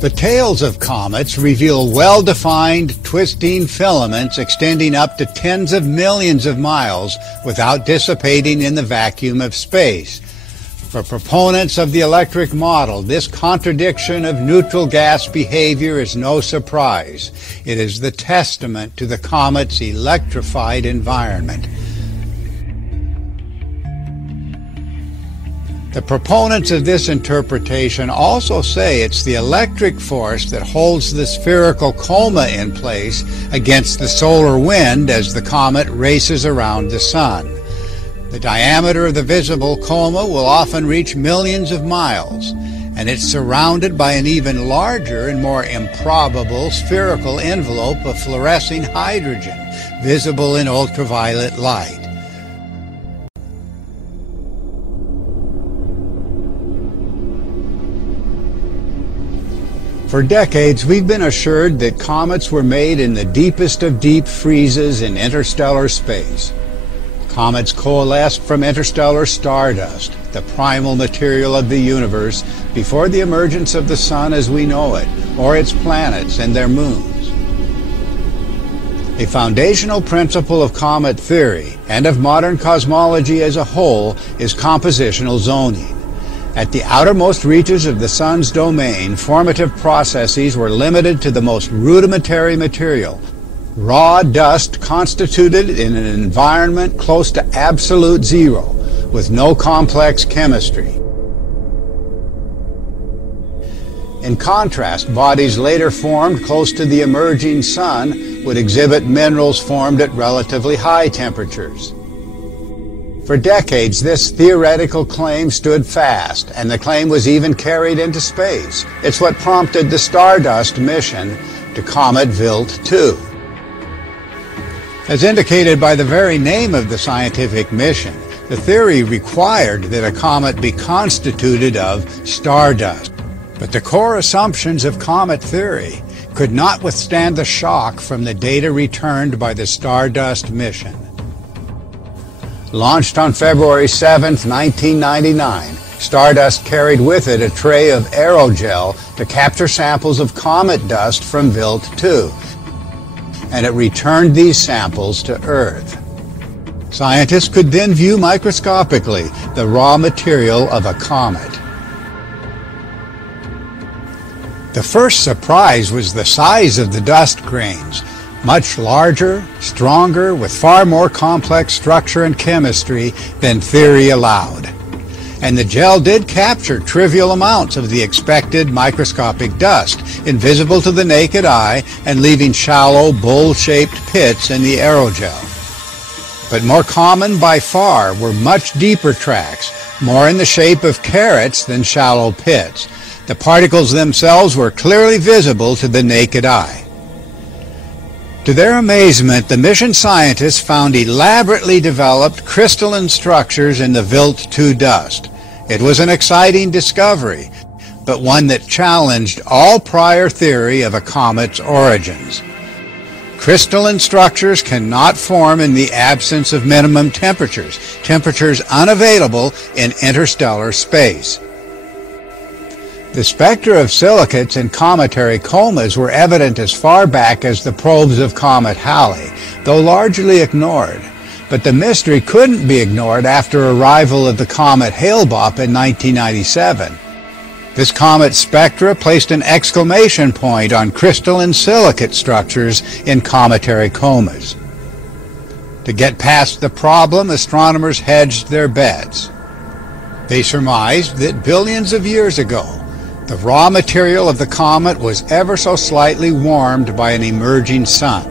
The tails of comets reveal well-defined, twisting filaments extending up to tens of millions of miles without dissipating in the vacuum of space. For proponents of the electric model, this contradiction of neutral gas behavior is no surprise. It is the testament to the comet's electrified environment. The proponents of this interpretation also say it's the electric force that holds the spherical coma in place against the solar wind as the comet races around the sun. The diameter of the visible coma will often reach millions of miles, and it's surrounded by an even larger and more improbable spherical envelope of fluorescing hydrogen, visible in ultraviolet light. For decades, we've been assured that comets were made in the deepest of deep freezes in interstellar space. Comets coalesced from interstellar stardust, the primal material of the universe, before the emergence of the sun as we know it, or its planets and their moons. A foundational principle of comet theory, and of modern cosmology as a whole, is compositional zoning. At the outermost reaches of the sun's domain, formative processes were limited to the most rudimentary material, raw dust constituted in an environment close to absolute zero, with no complex chemistry. In contrast, bodies later formed close to the emerging sun would exhibit minerals formed at relatively high temperatures. For decades, this theoretical claim stood fast, and the claim was even carried into space. It's what prompted the Stardust mission to Comet Wild 2. As indicated by the very name of the scientific mission, the theory required that a comet be constituted of stardust. But the core assumptions of comet theory could not withstand the shock from the data returned by the Stardust mission. Launched on February 7, 1999, Stardust carried with it a tray of aerogel to capture samples of comet dust from Wild 2, and it returned these samples to Earth. Scientists could then view microscopically the raw material of a comet. The first surprise was the size of the dust grains. Much larger, stronger, with far more complex structure and chemistry than theory allowed. And the gel did capture trivial amounts of the expected microscopic dust, invisible to the naked eye and leaving shallow, bowl-shaped pits in the aerogel. But more common by far were much deeper tracks, more in the shape of carrots than shallow pits. The particles themselves were clearly visible to the naked eye. To their amazement, the mission scientists found elaborately developed crystalline structures in the Wild 2 dust. It was an exciting discovery, but one that challenged all prior theory of a comet's origins. Crystalline structures cannot form in the absence of minimum temperatures, temperatures unavailable in interstellar space. The spectra of silicates in cometary comas were evident as far back as the probes of Comet Halley, though largely ignored. But the mystery couldn't be ignored after arrival of the comet Hale-Bopp in 1997. This comet's spectra placed an exclamation point on crystalline silicate structures in cometary comas. To get past the problem, astronomers hedged their bets. They surmised that billions of years ago, the raw material of the comet was ever so slightly warmed by an emerging sun.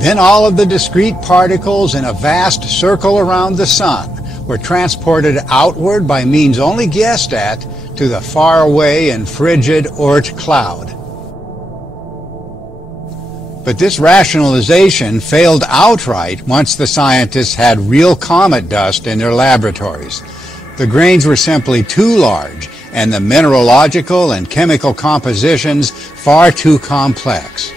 Then all of the discrete particles in a vast circle around the sun were transported outward by means only guessed at to the faraway and frigid Oort cloud. But this rationalization failed outright once the scientists had real comet dust in their laboratories. The grains were simply too large, and the mineralogical and chemical compositions far too complex.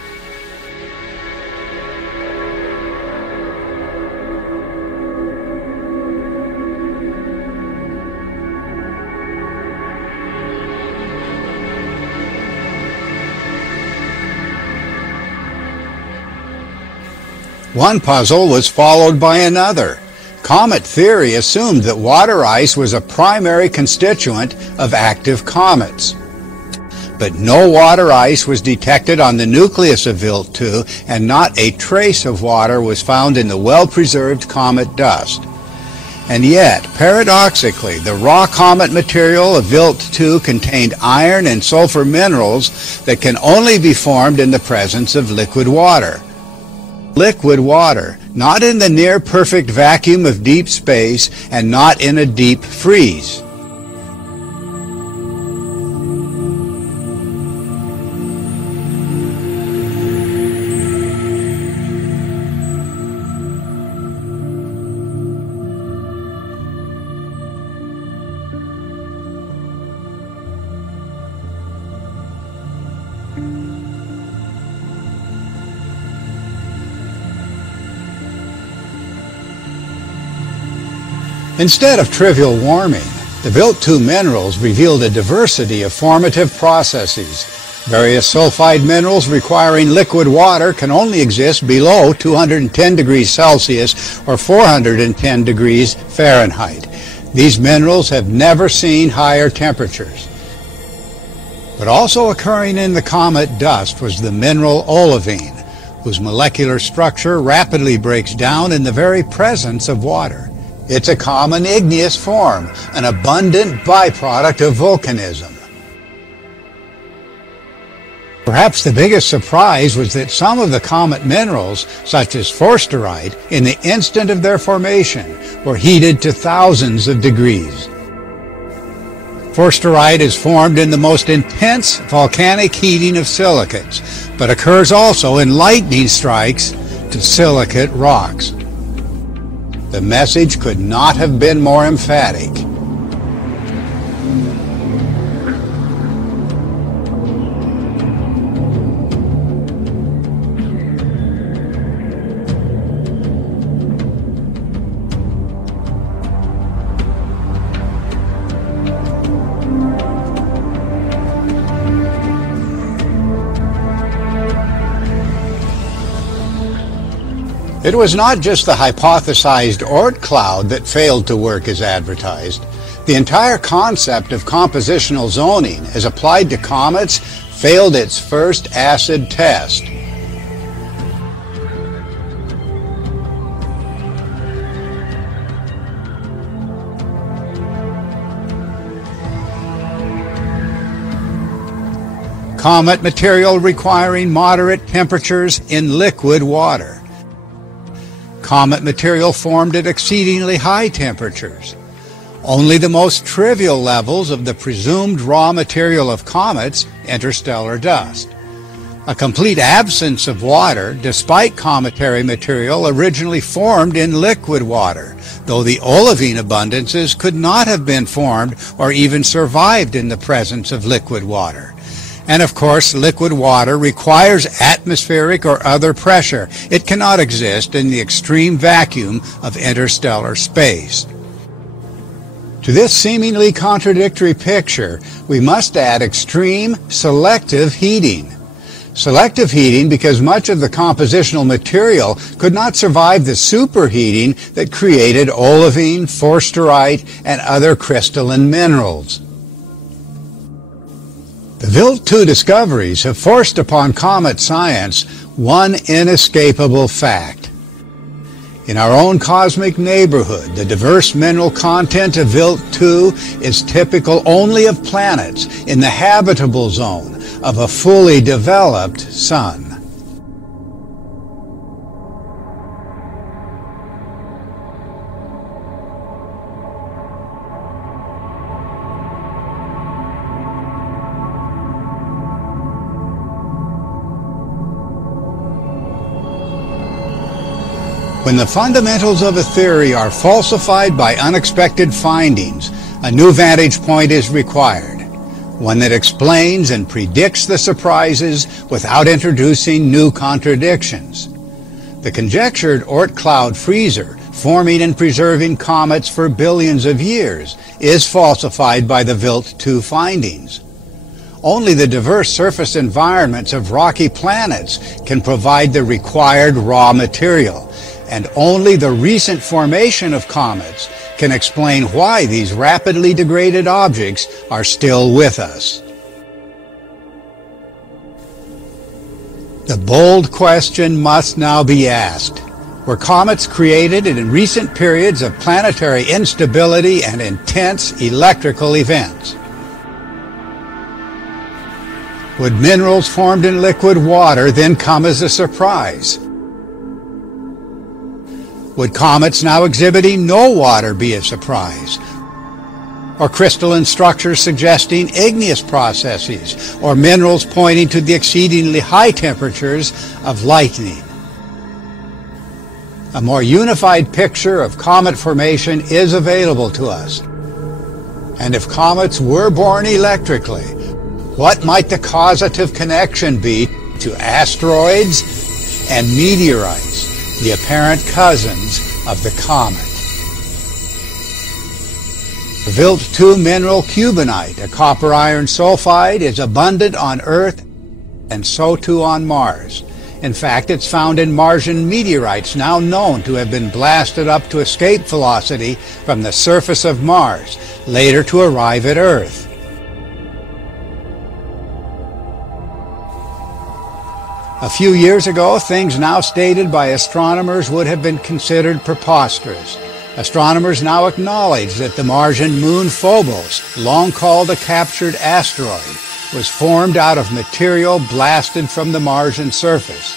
One puzzle was followed by another. Comet theory assumed that water ice was a primary constituent of active comets. But no water ice was detected on the nucleus of Wild 2, and not a trace of water was found in the well-preserved comet dust. And yet, paradoxically, the raw comet material of Wild 2 contained iron and sulfur minerals that can only be formed in the presence of liquid water. Liquid water, not in the near-perfect vacuum of deep space and not in a deep freeze. Instead of trivial warming, the Wild 2 minerals revealed a diversity of formative processes. Various sulfide minerals requiring liquid water can only exist below 210 degrees Celsius or 410 degrees Fahrenheit. These minerals have never seen higher temperatures. But also occurring in the comet dust was the mineral olivine, whose molecular structure rapidly breaks down in the very presence of water. It's a common igneous form, an abundant byproduct of volcanism. Perhaps the biggest surprise was that some of the comet minerals, such as forsterite, in the instant of their formation, were heated to thousands of degrees. Forsterite is formed in the most intense volcanic heating of silicates, but occurs also in lightning strikes to silicate rocks. The message could not have been more emphatic. It was not just the hypothesized Oort cloud that failed to work as advertised. The entire concept of compositional zoning, as applied to comets, failed its first acid test. Comet material requiring moderate temperatures in liquid water. Comet material formed at exceedingly high temperatures. Only the most trivial levels of the presumed raw material of comets, interstellar dust. A complete absence of water, despite cometary material originally formed in liquid water, though the olivine abundances could not have been formed or even survived in the presence of liquid water. And of course, liquid water requires atmospheric or other pressure. It cannot exist in the extreme vacuum of interstellar space. To this seemingly contradictory picture, we must add extreme selective heating. Selective heating because much of the compositional material could not survive the superheating that created olivine, forsterite, and other crystalline minerals. The Wild 2 discoveries have forced upon comet science one inescapable fact. In our own cosmic neighborhood, the diverse mineral content of Wild 2 is typical only of planets in the habitable zone of a fully developed sun. When the fundamentals of a theory are falsified by unexpected findings, a new vantage point is required, one that explains and predicts the surprises without introducing new contradictions. The conjectured Oort cloud freezer, forming and preserving comets for billions of years, is falsified by the Wild 2 findings. Only the diverse surface environments of rocky planets can provide the required raw material, and only the recent formation of comets can explain why these rapidly degraded objects are still with us. The bold question must now be asked. Were comets created in recent periods of planetary instability and intense electrical events? Would minerals formed in liquid water then come as a surprise? Would comets now exhibiting no water be a surprise? Or crystalline structures suggesting igneous processes, or minerals pointing to the exceedingly high temperatures of lightning? A more unified picture of comet formation is available to us. And if comets were born electrically, what might the causative connection be to asteroids and meteorites, the apparent cousins of the comet? The Wild 2 mineral cubonite, a copper iron sulfide, is abundant on Earth and so too on Mars. In fact, it's found in Martian meteorites now known to have been blasted up to escape velocity from the surface of Mars, later to arrive at Earth. A few years ago, things now stated by astronomers would have been considered preposterous. Astronomers now acknowledge that the Martian moon Phobos, long called a captured asteroid, was formed out of material blasted from the Martian surface.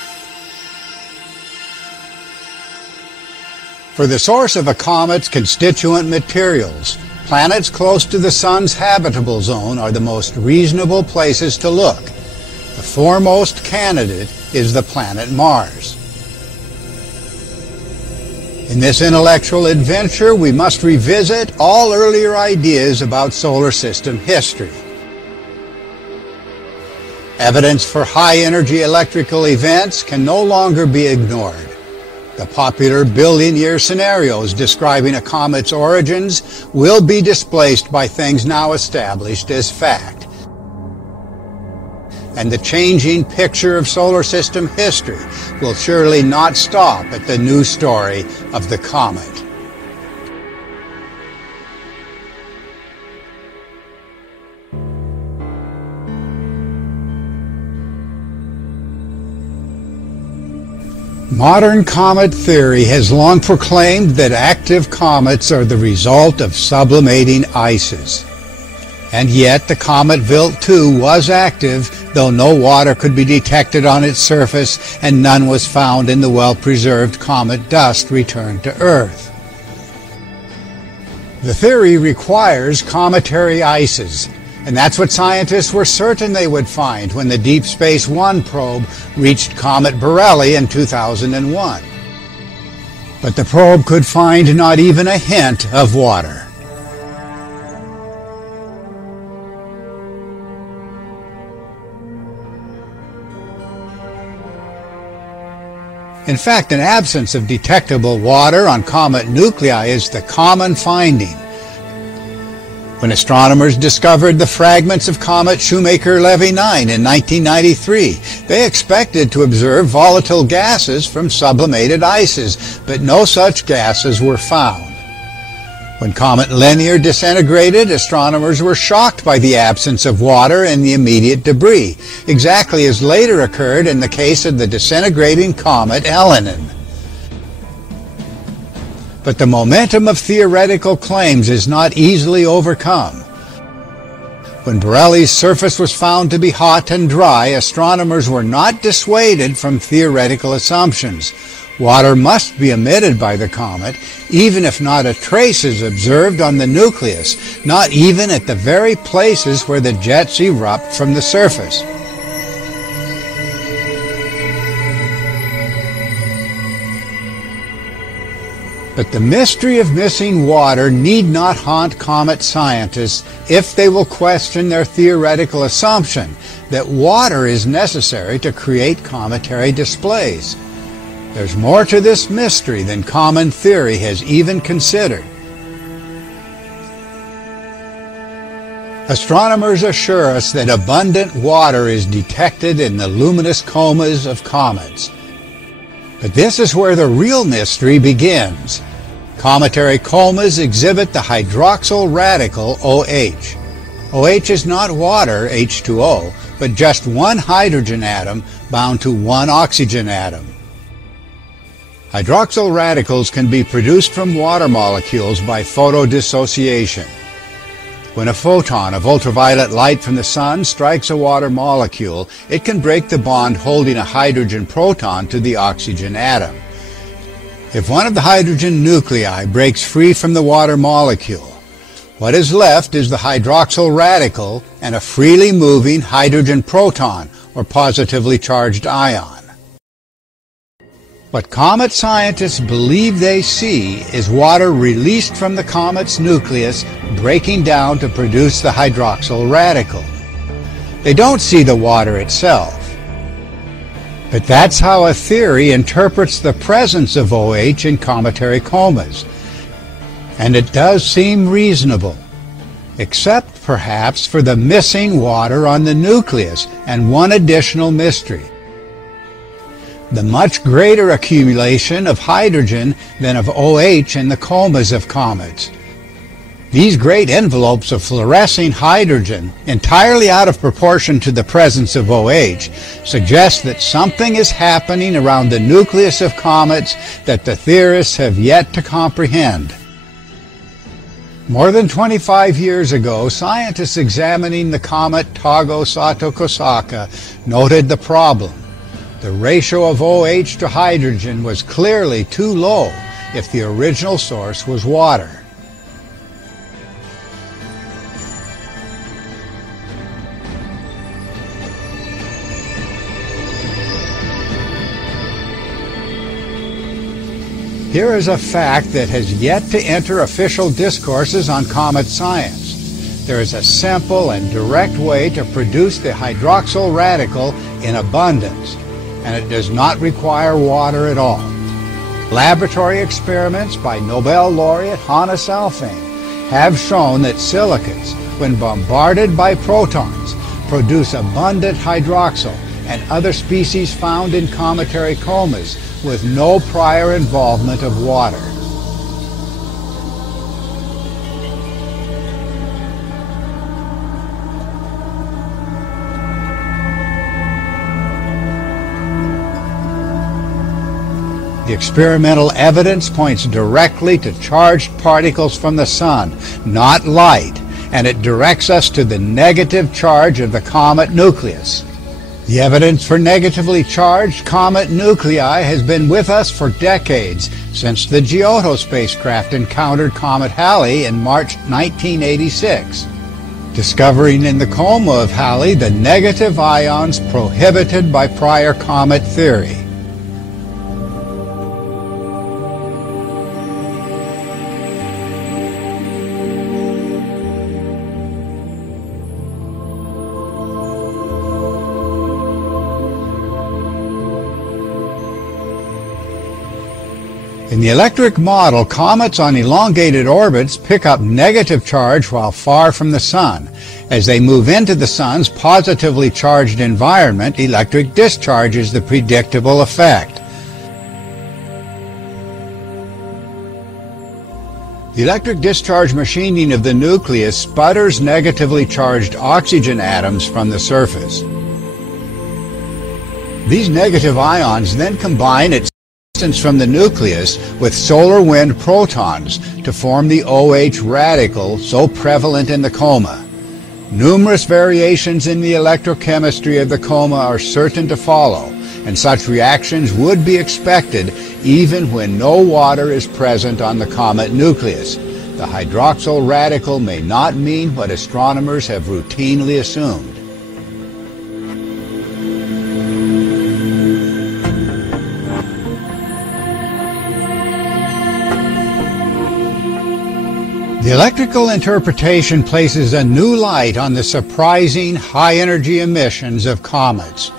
For the source of a comet's constituent materials, planets close to the Sun's habitable zone are the most reasonable places to look. The foremost candidate is the planet Mars. In this intellectual adventure, we must revisit all earlier ideas about solar system history. Evidence for high-energy electrical events can no longer be ignored. The popular billion-year scenarios describing a comet's origins will be displaced by things now established as fact. And the changing picture of solar system history will surely not stop at the new story of the comet. Modern comet theory has long proclaimed that active comets are the result of sublimating ices. And yet the comet Wild 2 was active, though no water could be detected on its surface and none was found in the well-preserved comet dust returned to Earth. The theory requires cometary ices, and that's what scientists were certain they would find when the Deep Space One probe reached Comet Borrelly in 2001. But the probe could find not even a hint of water. In fact, an absence of detectable water on comet nuclei is the common finding. When astronomers discovered the fragments of comet Shoemaker-Levy 9 in 1993, they expected to observe volatile gases from sublimated ices, but no such gases were found. When comet Linear disintegrated, astronomers were shocked by the absence of water in the immediate debris, exactly as later occurred in the case of the disintegrating comet Elenin. But the momentum of theoretical claims is not easily overcome. When Borrelly's surface was found to be hot and dry, astronomers were not dissuaded from theoretical assumptions. Water must be emitted by the comet, even if not a trace is observed on the nucleus, not even at the very places where the jets erupt from the surface. But the mystery of missing water need not haunt comet scientists if they will question their theoretical assumption that water is necessary to create cometary displays. There's more to this mystery than common theory has even considered. Astronomers assure us that abundant water is detected in the luminous comas of comets. But this is where the real mystery begins. Cometary comas exhibit the hydroxyl radical OH. OH is not water, H2O, but just one hydrogen atom bound to one oxygen atom. Hydroxyl radicals can be produced from water molecules by photodissociation. When a photon of ultraviolet light from the sun strikes a water molecule, it can break the bond holding a hydrogen proton to the oxygen atom. If one of the hydrogen nuclei breaks free from the water molecule, what is left is the hydroxyl radical and a freely moving hydrogen proton, or positively charged ion. What comet scientists believe they see is water released from the comet's nucleus breaking down to produce the hydroxyl radical. They don't see the water itself. But that's how a theory interprets the presence of OH in cometary comas. And it does seem reasonable, except perhaps for the missing water on the nucleus and one additional mystery: the much greater accumulation of hydrogen than of OH in the comas of comets. These great envelopes of fluorescing hydrogen, entirely out of proportion to the presence of OH, suggest that something is happening around the nucleus of comets that the theorists have yet to comprehend. More than 25 years ago, scientists examining the comet Tago-Sato-Kosaka noted the problem. The ratio of OH to hydrogen was clearly too low if the original source was water. Here is a fact that has yet to enter official discourses on comet science. There is a simple and direct way to produce the hydroxyl radical in abundance, and it does not require water at all. Laboratory experiments by Nobel laureate Hannes Alfvén have shown that silicates, when bombarded by protons, produce abundant hydroxyl and other species found in cometary comas with no prior involvement of water. The experimental evidence points directly to charged particles from the sun, not light, and it directs us to the negative charge of the comet nucleus. The evidence for negatively charged comet nuclei has been with us for decades, since the Giotto spacecraft encountered Comet Halley in March 1986, discovering in the coma of Halley the negative ions prohibited by prior comet theory. In the electric model, comets on elongated orbits pick up negative charge while far from the sun. As they move into the sun's positively charged environment, electric discharge is the predictable effect. The electric discharge machining of the nucleus sputters negatively charged oxygen atoms from the surface. These negative ions then combine at distance from the nucleus with solar wind protons to form the OH radical so prevalent in the coma. Numerous variations in the electrochemistry of the coma are certain to follow, and such reactions would be expected even when no water is present on the comet nucleus. The hydroxyl radical may not mean what astronomers have routinely assumed. The electrical interpretation places a new light on the surprising high-energy emissions of comets.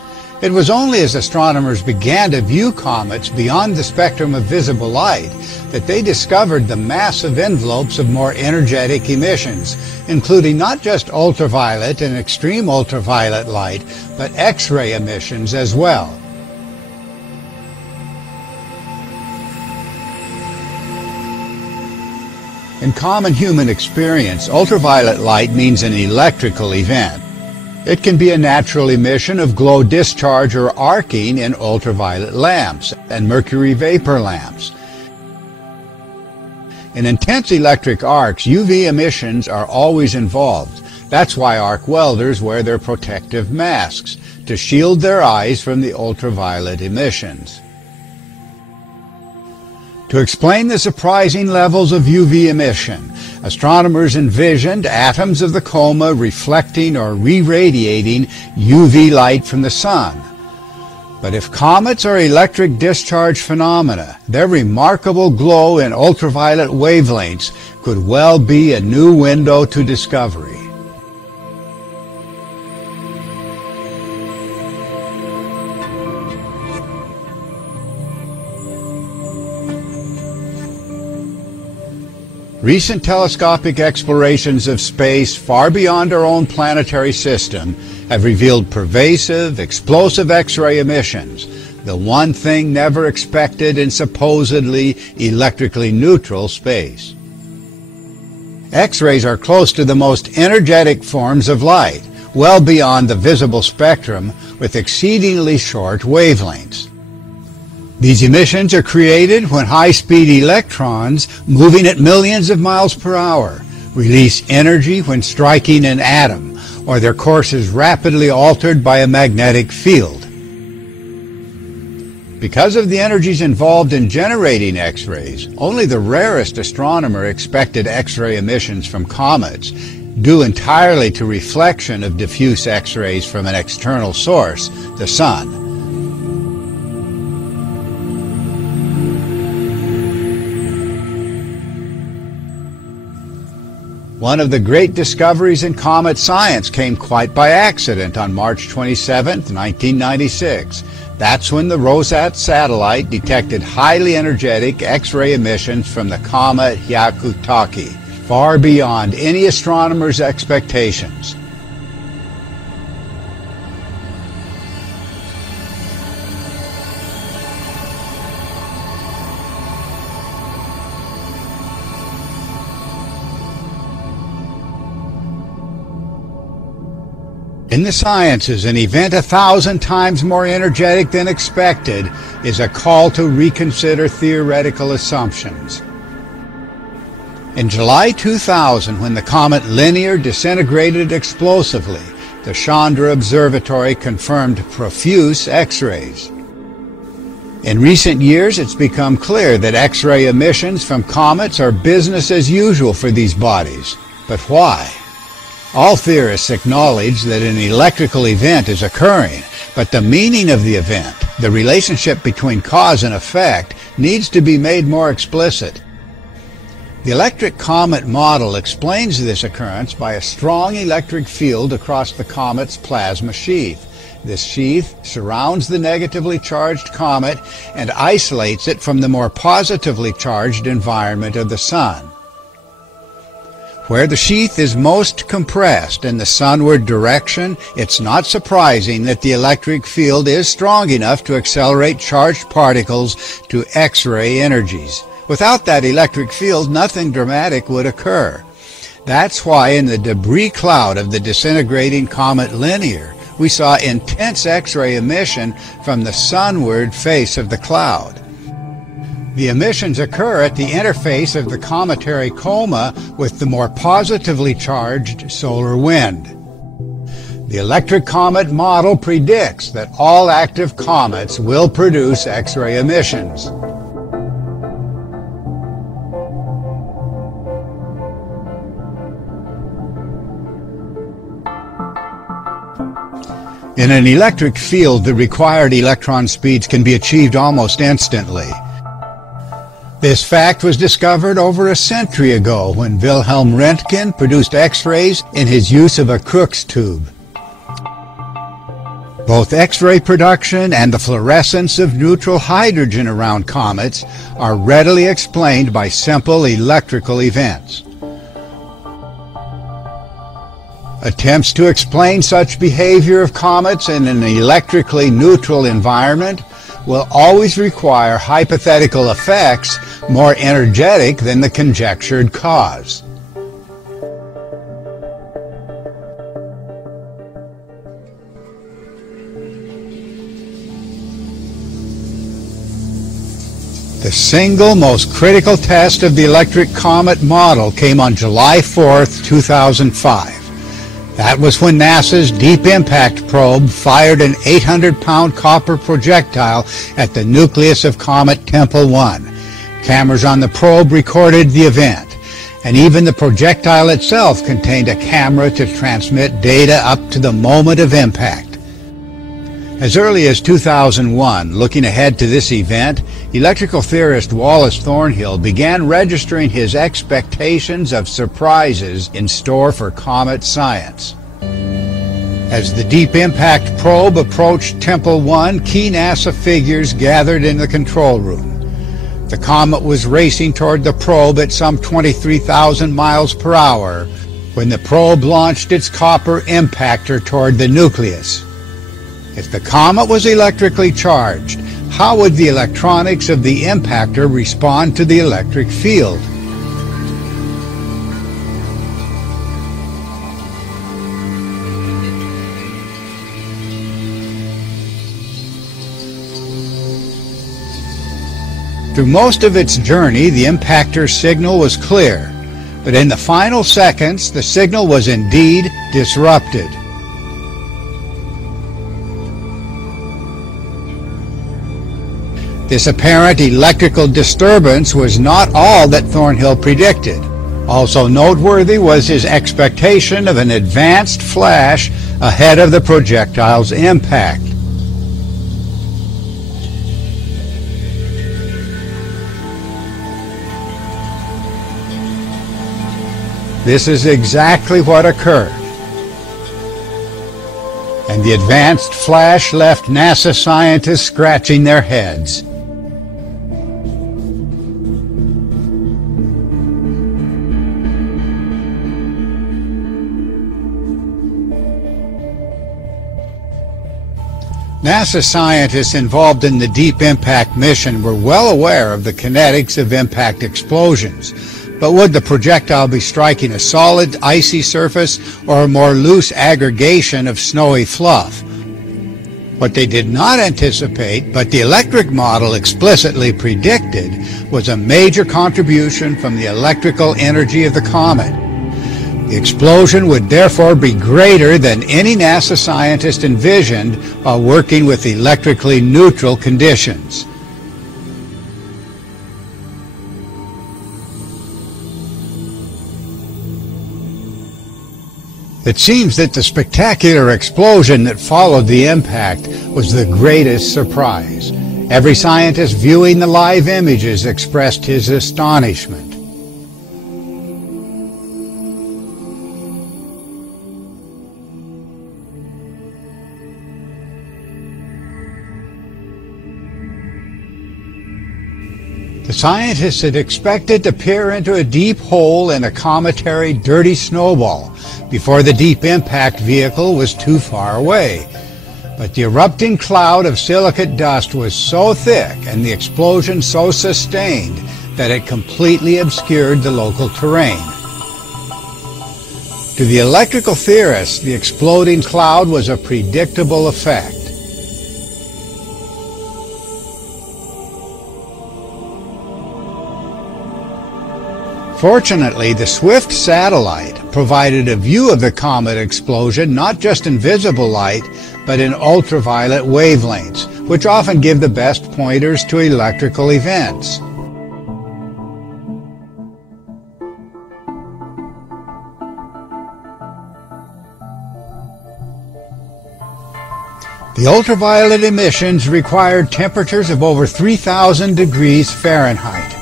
It was only as astronomers began to view comets beyond the spectrum of visible light that they discovered the massive envelopes of more energetic emissions, including not just ultraviolet and extreme ultraviolet light, but X-ray emissions as well. In common human experience, ultraviolet light means an electrical event. It can be a natural emission of glow discharge or arcing in ultraviolet lamps and mercury vapor lamps. In intense electric arcs, UV emissions are always involved. That's why arc welders wear their protective masks, to shield their eyes from the ultraviolet emissions. To explain the surprising levels of UV emission, astronomers envisioned atoms of the coma reflecting or re-radiating UV light from the sun. But if comets are electric discharge phenomena, their remarkable glow in ultraviolet wavelengths could well be a new window to discovery. Recent telescopic explorations of space far beyond our own planetary system have revealed pervasive, explosive X-ray emissions, the one thing never expected in supposedly electrically neutral space. X-rays are close to the most energetic forms of light, well beyond the visible spectrum, with exceedingly short wavelengths. These emissions are created when high-speed electrons, moving at millions of miles per hour, release energy when striking an atom, or their course is rapidly altered by a magnetic field. Because of the energies involved in generating X-rays, only the rarest astronomer expected X-ray emissions from comets, due entirely to reflection of diffuse X-rays from an external source, the Sun. One of the great discoveries in comet science came quite by accident on March 27, 1996. That's when the Rosat satellite detected highly energetic X-ray emissions from the comet Hyakutake, far beyond any astronomer's expectations. In the sciences, an event 1,000 times more energetic than expected is a call to reconsider theoretical assumptions. In July 2000, when the comet Linear disintegrated explosively, the Chandra Observatory confirmed profuse X-rays. In recent years, it's become clear that X-ray emissions from comets are business as usual for these bodies. But why? All theorists acknowledge that an electrical event is occurring, but the meaning of the event, the relationship between cause and effect, needs to be made more explicit. The electric comet model explains this occurrence by a strong electric field across the comet's plasma sheath. This sheath surrounds the negatively charged comet and isolates it from the more positively charged environment of the Sun. Where the sheath is most compressed in the sunward direction, it's not surprising that the electric field is strong enough to accelerate charged particles to X-ray energies. Without that electric field, nothing dramatic would occur. That's why in the debris cloud of the disintegrating comet Linear, we saw intense X-ray emission from the sunward face of the cloud. The emissions occur at the interface of the cometary coma with the more positively charged solar wind. The electric comet model predicts that all active comets will produce X-ray emissions. In an electric field, the required electron speeds can be achieved almost instantly. This fact was discovered over a century ago when Wilhelm Röntgen produced X-rays in his use of a Crookes tube. Both X-ray production and the fluorescence of neutral hydrogen around comets are readily explained by simple electrical events. Attempts to explain such behavior of comets in an electrically neutral environment will always require hypothetical effects more energetic than the conjectured cause. The single most critical test of the electric comet model came on July 4, 2005. That was when NASA's Deep Impact probe fired an 800-pound copper projectile at the nucleus of Comet Tempel 1. Cameras on the probe recorded the event, and even the projectile itself contained a camera to transmit data up to the moment of impact. As early as 2001, looking ahead to this event, electrical theorist Wallace Thornhill began registering his expectations of surprises in store for comet science. As the Deep Impact probe approached Tempel 1, key NASA figures gathered in the control room. The comet was racing toward the probe at some 23,000 miles per hour when the probe launched its copper impactor toward the nucleus. If the comet was electrically charged, how would the electronics of the impactor respond to the electric field? Through most of its journey, the impactor signal was clear. But in the final seconds, the signal was indeed disrupted. This apparent electrical disturbance was not all that Thornhill predicted. Also noteworthy was his expectation of an advanced flash ahead of the projectile's impact. This is exactly what occurred. And the advanced flash left NASA scientists scratching their heads. NASA scientists involved in the Deep Impact mission were well aware of the kinetics of impact explosions. But would the projectile be striking a solid, icy surface or a more loose aggregation of snowy fluff? What they did not anticipate, but the electric model explicitly predicted, was a major contribution from the electrical energy of the comet. The explosion would therefore be greater than any NASA scientist envisioned while working with electrically neutral conditions. It seems that the spectacular explosion that followed the impact was the greatest surprise. Every scientist viewing the live images expressed his astonishment. The scientists had expected to peer into a deep hole in a cometary dirty snowball before the Deep Impact vehicle was too far away. But the erupting cloud of silicate dust was so thick and the explosion so sustained that it completely obscured the local terrain. To the electrical theorists, the exploding cloud was a predictable effect. Fortunately, the Swift satellite provided a view of the comet explosion not just in visible light, but in ultraviolet wavelengths, which often give the best pointers to electrical events. The ultraviolet emissions required temperatures of over 3,000 degrees Fahrenheit.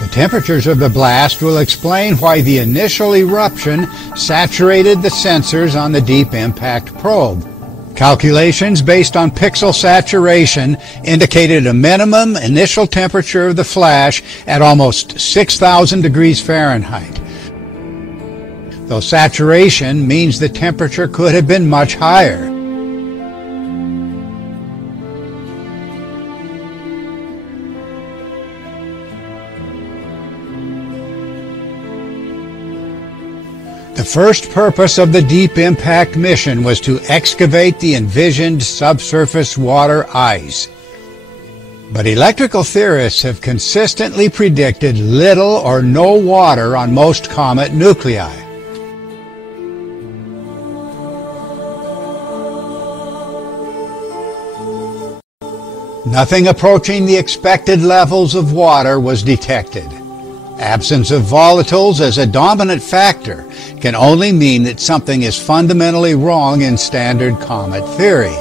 The temperatures of the blast will explain why the initial eruption saturated the sensors on the Deep Impact probe. Calculations based on pixel saturation indicated a minimum initial temperature of the flash at almost 6,000 degrees Fahrenheit. Though saturation means the temperature could have been much higher. The first purpose of the Deep Impact mission was to excavate the envisioned subsurface water ice. But electrical theorists have consistently predicted little or no water on most comet nuclei. Nothing approaching the expected levels of water was detected. Absence of volatiles as a dominant factor can only mean that something is fundamentally wrong in standard comet theory.